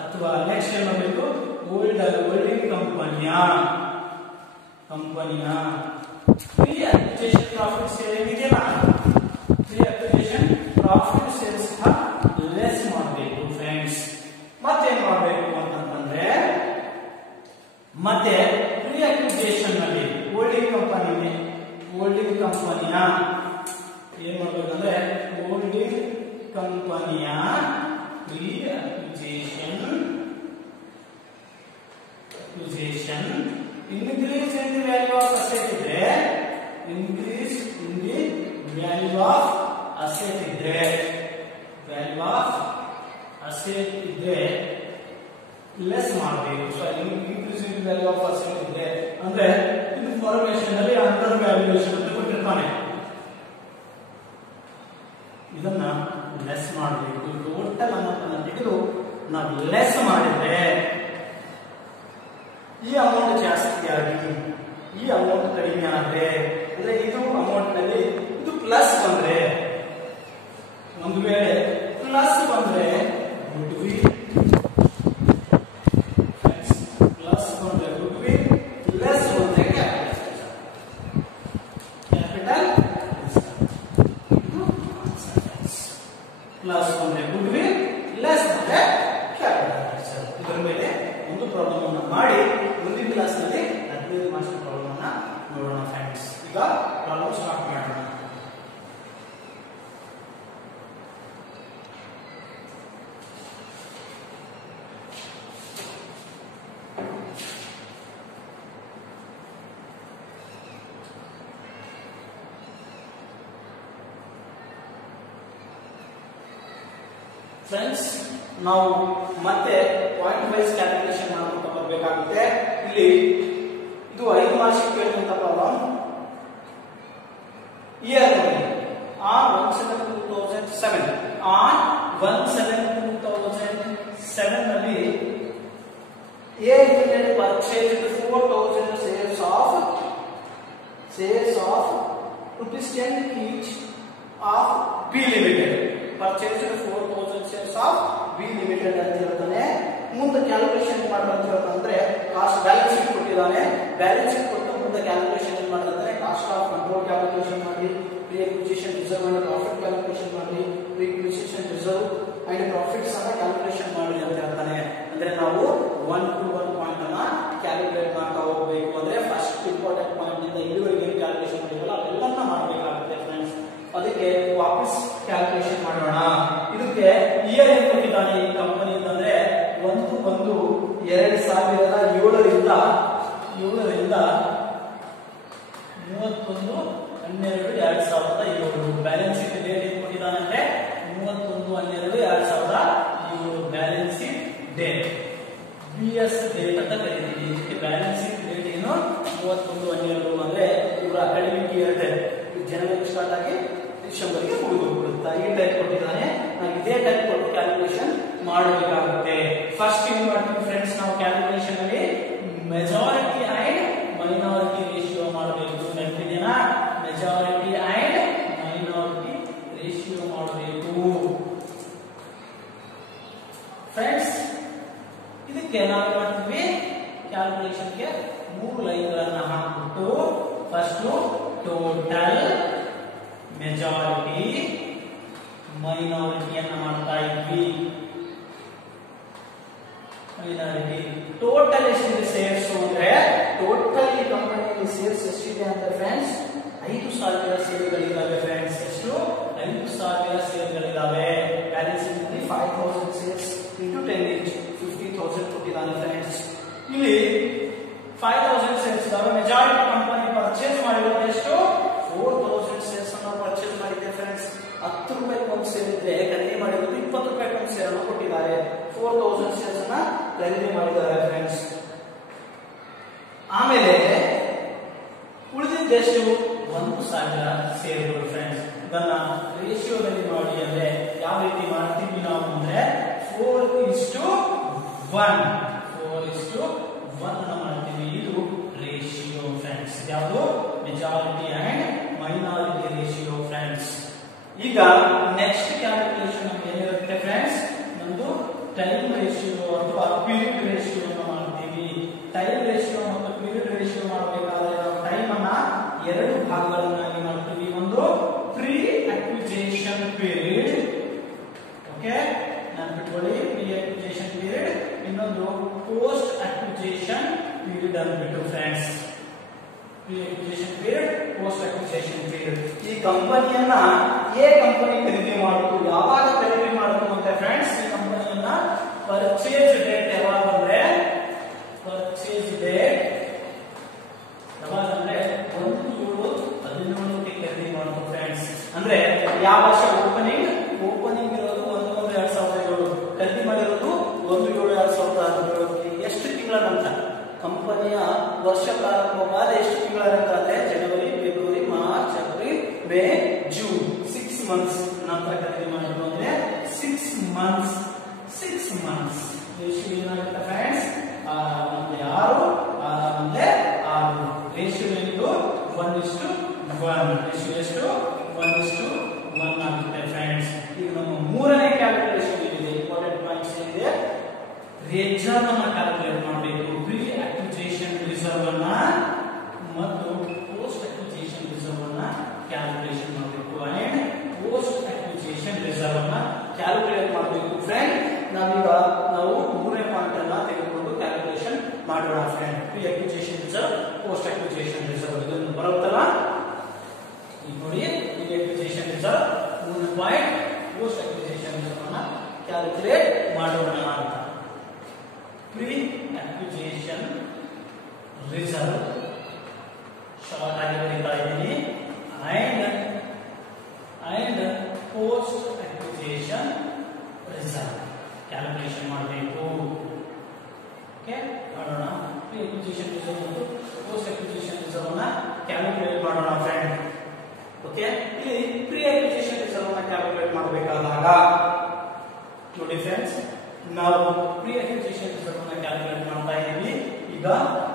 ಅಥವಾ ನೆಕ್ಸ್ಟ್ ಏನ್ ಮಾಡಬೇಕು, ಹೋಲ್ಡಿಂಗ್ ಕಂಪನಿಯ ಪ್ರೀ ಅಕ್ವಿಜಿಷನ್ ಪ್ರಾಫಿಟ್ ಸೇಲ್ ಏನಿದೆಯಲ್ಲ pre acquisition profit shares less ಮಾಡಬೇಕು ಫ್ರೆಂಡ್ಸ್. ಮತ್ತೇನ್ ಮಾಡಬೇಕು ಅಂತಂದ್ರೆ ಮತ್ತೆ ಪ್ರೀ ಅಕ್ವಿಜಿಷನ್ ನಲ್ಲಿ ಹೋಲ್ಡಿಂಗ್ ಕಂಪನಿಯ ಏನ್ ಮಾಡ್ಬೇಕಂದ್ರೆ ಹೋಲ್ಡಿಂಗ್ ಕಂಪನಿಯ pre acquisition increase in the value of asset ಇದ್ರೆ increase in the value of asset ಇದ್ರೆ ಲೆಸ್ ಮಾಡಬೇಕು. So increase in value of asset ಇದ್ರೆ ಅಂದ್ರೆ ಇನ್ಫಾರ್ಮೇಶನ್ ಅಲ್ಲಿ ಅಂಡರ್ ವ್ಯಾಲ್ಯೂಯೇಷನ್ ಅಂತ ಕೊಟ್ಟಿರ್ತಾನೆ, ಇದನ್ನ ಲೆಸ್ ಮಾಡಬೇಕು. ಟೋಟಲ್ ಅಮೌಂಟ್ ಅನ್ನು ತೆಗೆದು ನಾವು ಲೆಸ್ ಮಾಡಿದ್ರೆ ಈ ಅಮೌಂಟ್ ಜಾಸ್ತಿ ಆಗಿ ಈ ಅಮೌಂಟ್ ಕಡಿಮೆ ಆದ್ರೆ ಅಂದ್ರೆ ಇದು ಅಮೌಂಟ್ ನಲ್ಲಿ ಇದು ಪ್ಲಸ್ ಬಂದ್ರೆ, ಒಂದು ವೇಳೆ ಪ್ಲಸ್ ಬಂದ್ರೆ ಗುಡ್ವಿಲ್ ಲೆಸ್ ಬಂದ್ರೆ ಕ್ಯಾಪಿಟಲ್ ಪ್ಲಸ್ ಬಂದ್ರೆ ಗುಡ್ವಿಲ್ ಲೆಸ್ ಬಂದ್ರೆ ಕ್ಯಾಪಿಟಲ್. ಇದರ ಮೇಲೆ ಒಂದು ಪ್ರಾಬ್ಲಮ್ ಅನ್ನು ಮಾಡಿ ಮುಂದಿನ ಕ್ಲಾಸ್ ನಲ್ಲಿ 15 ಮಾರ್ಕ್ಸ್ ಪ್ರಾಬ್ಲಮ್ ಅನ್ನ ನೋಡೋಣ ಫ್ರೆಂಡ್ಸ್. ಈಗ ಪ್ರಾಬ್ಲಮ್ ಸ್ಟಾರ್ಟ್ ಮಾಡೋಣ. ಫ್ರೆಂಡ್ಸ್, ನಾವು ಮತ್ತೆ ಪಾಯಿಂಟ್ ವೈಸ್ ಕ್ಯಾಲ್ಕುಲೇಷನ್ ಮಾಡ್ಕೊಂಡು ಬರಬೇಕಾಗುತ್ತೆ. ಇಲ್ಲಿ ಇದು 5 ಮಾರ್ಕ್ಸ್ ಕೇಳುವಂತ ಪ್ರಾಬ್ಲಮ್. ಇಯರ್ ನೋಡಿ, ಆನ್ 1/7/2007 ನಲ್ಲಿ A Limited purchased 4,000 shares of ₹10 each of B Limited. Purchased 4,000 shares of B Limited ಅಂತ ಹೇಳ್ತಾನೆ. ಮುಂದೆ ಕ್ಯಾಲ್ಕುಲೇಷನ್ ಮಾಡಬೇಕು ಅಂತಂದ್ರೆ ಕಾಸ್ಟ್ ಬ್ಯಾಲೆನ್ಸ್ ಶೀಟ್ ಕೊಟ್ಟಿದ್ದಾನೆ. ಬ್ಯಾಲೆನ್ಸ್ ಶೀಟ್ ಕೊಟ್ಟು ಮುಂದೆ ಕ್ಯಾಲ್ಕುಲೇಷನ್ ಮಾಡದಂದ್ರೆ ಕಾಸ್ಟ್ ಆಫ್ ಕಂಟ್ರೋಲ್ ಕ್ಯಾಲ್ಕುಲೇಷನ್ ಮಾಡಿ pre acquisition reserve and profit calculation ಮಾಡಿ, pre acquisition reserve and profits ಅನ್ನ ಕ್ಯಾಲ್ಕುಲೇಷನ್ ಮಾಡಿ ಅಂತ ಹೇಳ್ತಾನೆ. ಅಂದ್ರೆ ನಾವು 1 to 1 ಪಾಯಿಂಟ್ ಅನ್ನ ಕ್ಯಾಲ್ಕುಲೇಟ್ ಮಾಡ್ತಾ ಹೋಗಬೇಕು. ಅಂದ್ರೆ ಫಸ್ಟ್ ಇಂಪಾರ್ಟೆಂಟ್ ಪಾಯಿಂಟ್ ಇಂದ ಇಲ್ಲಿವರೆಗೆ ಕ್ಯಾಲ್ಕುಲೇಷನ್ ಮಾಡಿರಲ್ಲ ಅವೆಲ್ಲನ್ನ ಮಾಡಬೇಕಾಗುತ್ತೆ ಫ್ರೆಂಡ್ಸ್. ಅದಕ್ಕೆ ವಾಪಸ್ ಕ್ಯಾಲ್ಕುಲೇಷನ್ ಮಾಡೋಣ. ಇದಕ್ಕೆ ಇಯರ್ ಏನು ಕೊಟ್ಟಿದ್ದಾನೆ ಈ ಕಂಪನಿ ಅಂತಂದ್ರೆ 1/1/2007ರಿಂದ 31/12/2007 ಬ್ಯಾಲೆನ್ಸ್ ಶೀಟ್ ಡೇಟ್ ಏನು ಕೊಟ್ಟಿದ್ದಾನೆ ಅಂದ್ರೆ 31/12/2007 balance sheet date, BS date ಅಂತ ಕರೀತೀವಿ. ಇದಕ್ಕೆ ಬ್ಯಾಲೆನ್ಸ್ ಶೀಟ್ ಡೇಟ್ ಏನು 31/12 ಅಂದ್ರೆ ಇವರ ಅಕಾಡೆಮಿಕ್ ಇಯರ್ ಡೇಟ್ ಜನವರಿ ಸ್ಟಾರ್ಟ್ ಆಗಿ ಡಿಸೆಂಬರ್ಗೆ ಮುಗಿದೋಗ್ಬಿಡುತ್ತಾ. ಈ ಟೈಪ್ ಕೊಟ್ಟಿದ್ದಾನೆ. ನಾವು ಇದೇ ಟೈಪ್ ಕೊಟ್ಟು ಕ್ಯಾಲ್ಕುಲೇಷನ್ ಮಾಡಬೇಕಾಗುತ್ತೆ. ಫಸ್ಟ್ ಏನ್ ಮಾಡ್ತೀವಿ ಫ್ರೆಂಡ್ಸ್, ನಾವು ಕ್ಯಾಲ್ಕುಲೇಷನ್ ಅಲ್ಲಿ ಮೆಜಾರಿಟಿ ಅಂಡ್ ಮೈನಾರಿಟಿ ರೇಷಿಯೋ ಮಾಡಬೇಕು. ನೆನಪಿದೆನಾ? ಮೆಜಾರಿಟಿ ಅಂಡ್ ಮೈನಾರಿಟಿ ರೇಷಿಯೋ ಮಾಡಬೇಕು ಫ್ರೆಂಡ್ಸ್. ಇದಕ್ಕೆ ನಾವು ಮಾಡ್ತೀವಿ ಕ್ಯಾಲ್ಕುಲೇಷನ್ಗೆ 3 ಲೈನ್ಗಳನ್ನ ಹಾಕ್ಬಿಟ್ಟು ಫಸ್ಟ್ ಟೋಟಲ್, ಮೆಜಾರಿಟಿ, ಮೈನಾರಿಟಿಯನ್ನ ಮಾಡ್ತಾ ಇದ್ವಿ. ಮೈನಾರಿಟಿ ಟೋಟಲ್ ಎಷ್ಟಿದೆ ಸೇರ್ಸ್ ಅಂದ್ರೆ ಟೋಟಲ್ ಈ ಕಂಪನಿಯಲ್ಲಿ ಸೇರ್ಸ್ ಎಷ್ಟಿದೆ ಅಂತ ಫ್ರೆಂಡ್ಸ್ 5,000 ಸೇರ್ಗಳಿದ್ದಾವೆ ಫ್ರೆಂಡ್ಸ್. ಎಷ್ಟು? 5,000 ಸೇರ್ಗಳಿದ್ದಾವೆ. Balance sheet 5,000 shares into 10 each 50,000 ಕೊಟ್ಟಿದ್ದಾನೆ ಫ್ರೆಂಡ್ಸ್. ಇಲ್ಲಿ 5,000 ಸೇರ್ಸ್ ಇದಾವೆ. ಮೆಜಾರಿಟಿ ಕಂಪನಿ ಪರ್ಚೇಸ್ ಮಾಡಿರೋದು ಎಷ್ಟು? 4,000 ಸೇರ್ಸ್ ಅನ್ನು ಪರ್ಚೇಸ್ ಮಾಡಿದೆ ಫ್ರೆಂಡ್ಸ್. 10 ರೂಪಾಯಿಗೆ ಒಂದು ಸೇರ್ ಇದ್ರೆ ಖರೀದಿ ಮಾಡಿರೋದು 20 ರೂಪಾಯಿಗೆ ಒಂದು ಸೇರ್ ಅನ್ನು ಕೊಟ್ಟಿದ್ದಾರೆ. 4,000 ಸೇರ್ಸ್ ಅನ್ನ ಖರೀದಿ ಮಾಡಿದ್ದಾರೆ ಫ್ರೆಂಡ್ಸ್. ಆಮೇಲೆ ಉಳಿದಿದ್ದೆಷ್ಟು? 1,000 ಸೇರ್ಗಳು ಫ್ರೆಂಡ್ಸ್. ಇದನ್ನ ರೇಷಿಯೋದಲ್ಲಿ ಮಾಡಿ ಅಂದ್ರೆ ಯಾವ ರೀತಿ ಮಾಡ್ತೀವಿ ನಾವು ಅಂದ್ರೆ 4:1 ಅನ್ನ ಮಾಡ್ತೀವಿ. ಇದು ರೇಷಿಯೋ ಫ್ರೆಂಡ್ಸ್. ಯಾವುದು? Majority and minority ratio friends. ಈಗ ನೆಕ್ಸ್ಟ್ ಕ್ಯಾಲ್ಕುಲೇಷನ್ ಏನಿರುತ್ತೆ ಫ್ರೆಂಡ್ಸ್, ನಮ್ದು ಟೈಮ್ ರೇಷಿಯೋ ಅಥವಾ ಪೀರಿಯಡ್ ರೇಷಿಯೋ ಮಾಡ್ತೀವಿ. ಟೈಮ್ ರೇಷಿಯೋ ಮತ್ತು ಪೀರಿಯಡ್ ರೇಷಿಯೋ ಮಾಡಬೇಕಾದ್ರೆ ನಾವು ಟೈಮ್ ಅನ್ನ 2 ಭಾಗಗಳನ್ನಾಗಿ ಮಾಡ್ತೀವಿ. ಒಂದು ಪ್ರೀ ಅಕ್ವಿಸಿಷನ್ ಪೀರಿಯಡ್, ಓಕೆ ನೆನಪಿಟ್ಕೊಳ್ಳಿ, ಪ್ರೀ ಅಕ್ವಿಸಿಷನ್ ಪೀರಿಯಡ್. ಇನ್ನೊಂದು ಪೋಸ್ಟ್ ಅಕ್ವಿಸಿಷನ್ ಪೀರಿಯಡ್ ಅಂದ್ಬಿಟ್ಟು friends. Pre acquisition period, post acquisition period. ಈ ಕಂಪನಿಯನ್ನ ಎ ಕಂಪನಿ ಖರೀದಿ ಮಾಡಿತು. ಯಾವಾಗ ಖರೀದಿ ಮಾಡಿತು ಅಂತ ಫ್ರೆಂಡ್ಸ್, ಈ ಕಂಪನಿಯನ್ನ ಪರ್ಚೇಸ್ ಡೇಟ್ ಯಾವಾಗ ಅಂದ್ರೆ ಪರ್ಚೇಸ್ ಡೇಟ್ ಯಾವಾಗ ಅಂದ್ರೆ 1/7/17 ಖರೀದಿ ಮಾಡಿತು ಫ್ರೆಂಡ್ಸ್. ಅಂದ್ರೆ ಯಾವ ವರ್ಷ ಓಪನಿಂಗ್ ಇರೋದು 1/1/2007, ಖರೀದಿ ಮಾಡಿರೋದು 1/7/2017. ಎಷ್ಟು ತಿಂಗಳ ನಂತರ ಕಂಪನಿಯ ವರ್ಷ ಪ್ರಾರಂಭವಾದ ಎಷ್ಟು ತಿಂಗಳ ನಂತರ ಅಂದ್ರೆ ಜನವರಿ, ಫೆಬ್ರವರಿ, ಮಾರ್ಚ್, ಏಪ್ರಿಲ್, ಮೇ, ಜೂನ್ 6 ಮಂತ್ಸ್ ನಂತರ ಖರೀದಿ ಮಾಡಿದ್ರು. ಅಂದ್ರೆ 6 ಮಂತ್ಸ್ ರೇಷಿಯೋ ಏನಾಗುತ್ತೆ ಫ್ರೆಂಡ್ಸ್? 6 ರೇಷಿಯೋ ಏನಿದು 1:1. ರೇಷಿಯೋ ಎಷ್ಟು? 1:1 ಆಗುತ್ತೆ ಫ್ರೆಂಡ್ಸ್. ಈಗ ನಮ್ಮ ಮೂರನೇ ಕ್ಯಾಲ್ಕುಲೇಷನ್ ಇದೆ. ಇಂಪಾರ್ಟೆಂಟ್ ಪಾಯಿಂಟ್ಸ್ ಏನಿದೆ? ರಿಸರ್ವ್ ಅನ್ನ ಕ್ಯಾಲ್ಕುಲೇಟ್ ಮಾಡಬೇಕು. ಪ್ರೀ ಅಕ್ವಿಸಿಷನ್ ರಿಸರ್ವ್ ಅನ್ನ ಮತ್ತು ಪೋಸ್ಟ್ ಅಕ್ವಿಸಿಷನ್ ರಿಸರ್ವ್ ಅನ್ನ ಕ್ಯಾಲ್ಕುಲೇಷನ್ ಮಾಡಬೇಕು. ಅಂಡ್ ಪೋಸ್ಟ್ ಅಕ್ವಿಸಿಷನ್ ರಿಸರ್ವ್ ಅನ್ನ ಕ್ಯಾಲ್ಕುಲೇಟ್ ಮಾಡಬೇಕು ಫ್ರೆಂಡ್. ನಾವು ಮೂರನೇ ಪಾಯಿಂಟ್ ಅನ್ನ ತೆಗೆದುಕೊಂಡು ಕ್ಯಾಲ್ಕುಲೇಷನ್ ಮಾಡೋಣ friend. Pre acquisition reserve, post acquisition reserve ಇದನ್ನು ಬರುತ್ತಲ್ಲ ಈಗ ನೋಡಿ. Pre acquisition reserve 3 point, post acquisition reserve ಅನ್ನ ಕ್ಯಾಲ್ಕುಲೇಟ್ ಮಾಡೋಣ ಅಂತ. ಪ್ರೀ ಅಕ್ವಿಸಿಷನ್ ರಿಸರ್ವ್ ಶಾರ್ಟ್ ಆಗಿ ಬರೀತಾ ಇದ್ದೀನಿ. And post acquisition reserve calculation ಮಾಡಬೇಕು. ಓಕೆ ಮಾಡೋಣ. ಪ್ರೀ ಅಕ್ವಿಸಿಷನ್ ರಿಸರ್ವ್ ಮತ್ತು ಪೋಸ್ಟ್ ಅಕ್ವಿಸಿಷನ್ ರಿಸರ್ವ್ ಅನ್ನ ಕ್ಯಾಲ್ಕುಲೇಟ್ ಮಾಡೋಣ ಫ್ರೆಂಡ್. ಓಕೆ, ಇಲ್ಲಿ ಪ್ರೀ ಅಕ್ವಿಸಿಷನ್ ರಿಸರ್ವ್ ಅನ್ನ ಕ್ಯಾಲ್ಕುಲೇಟ್ ಮಾಡಬೇಕಾದಾಗ ನೋಡಿ ಫ್ರೆಂಡ್ಸ್, ನಾವು ಪ್ರೀ ಅಕ್ವಿಸಿಷನ್ ರಿಸರ್ವ್ ಅನ್ನ ಕ್ಯಾಲ್ಕುಲೇಟ್ ಮಾಡ್ತಾ ಇದ್ದೀವಿ. ಈಗ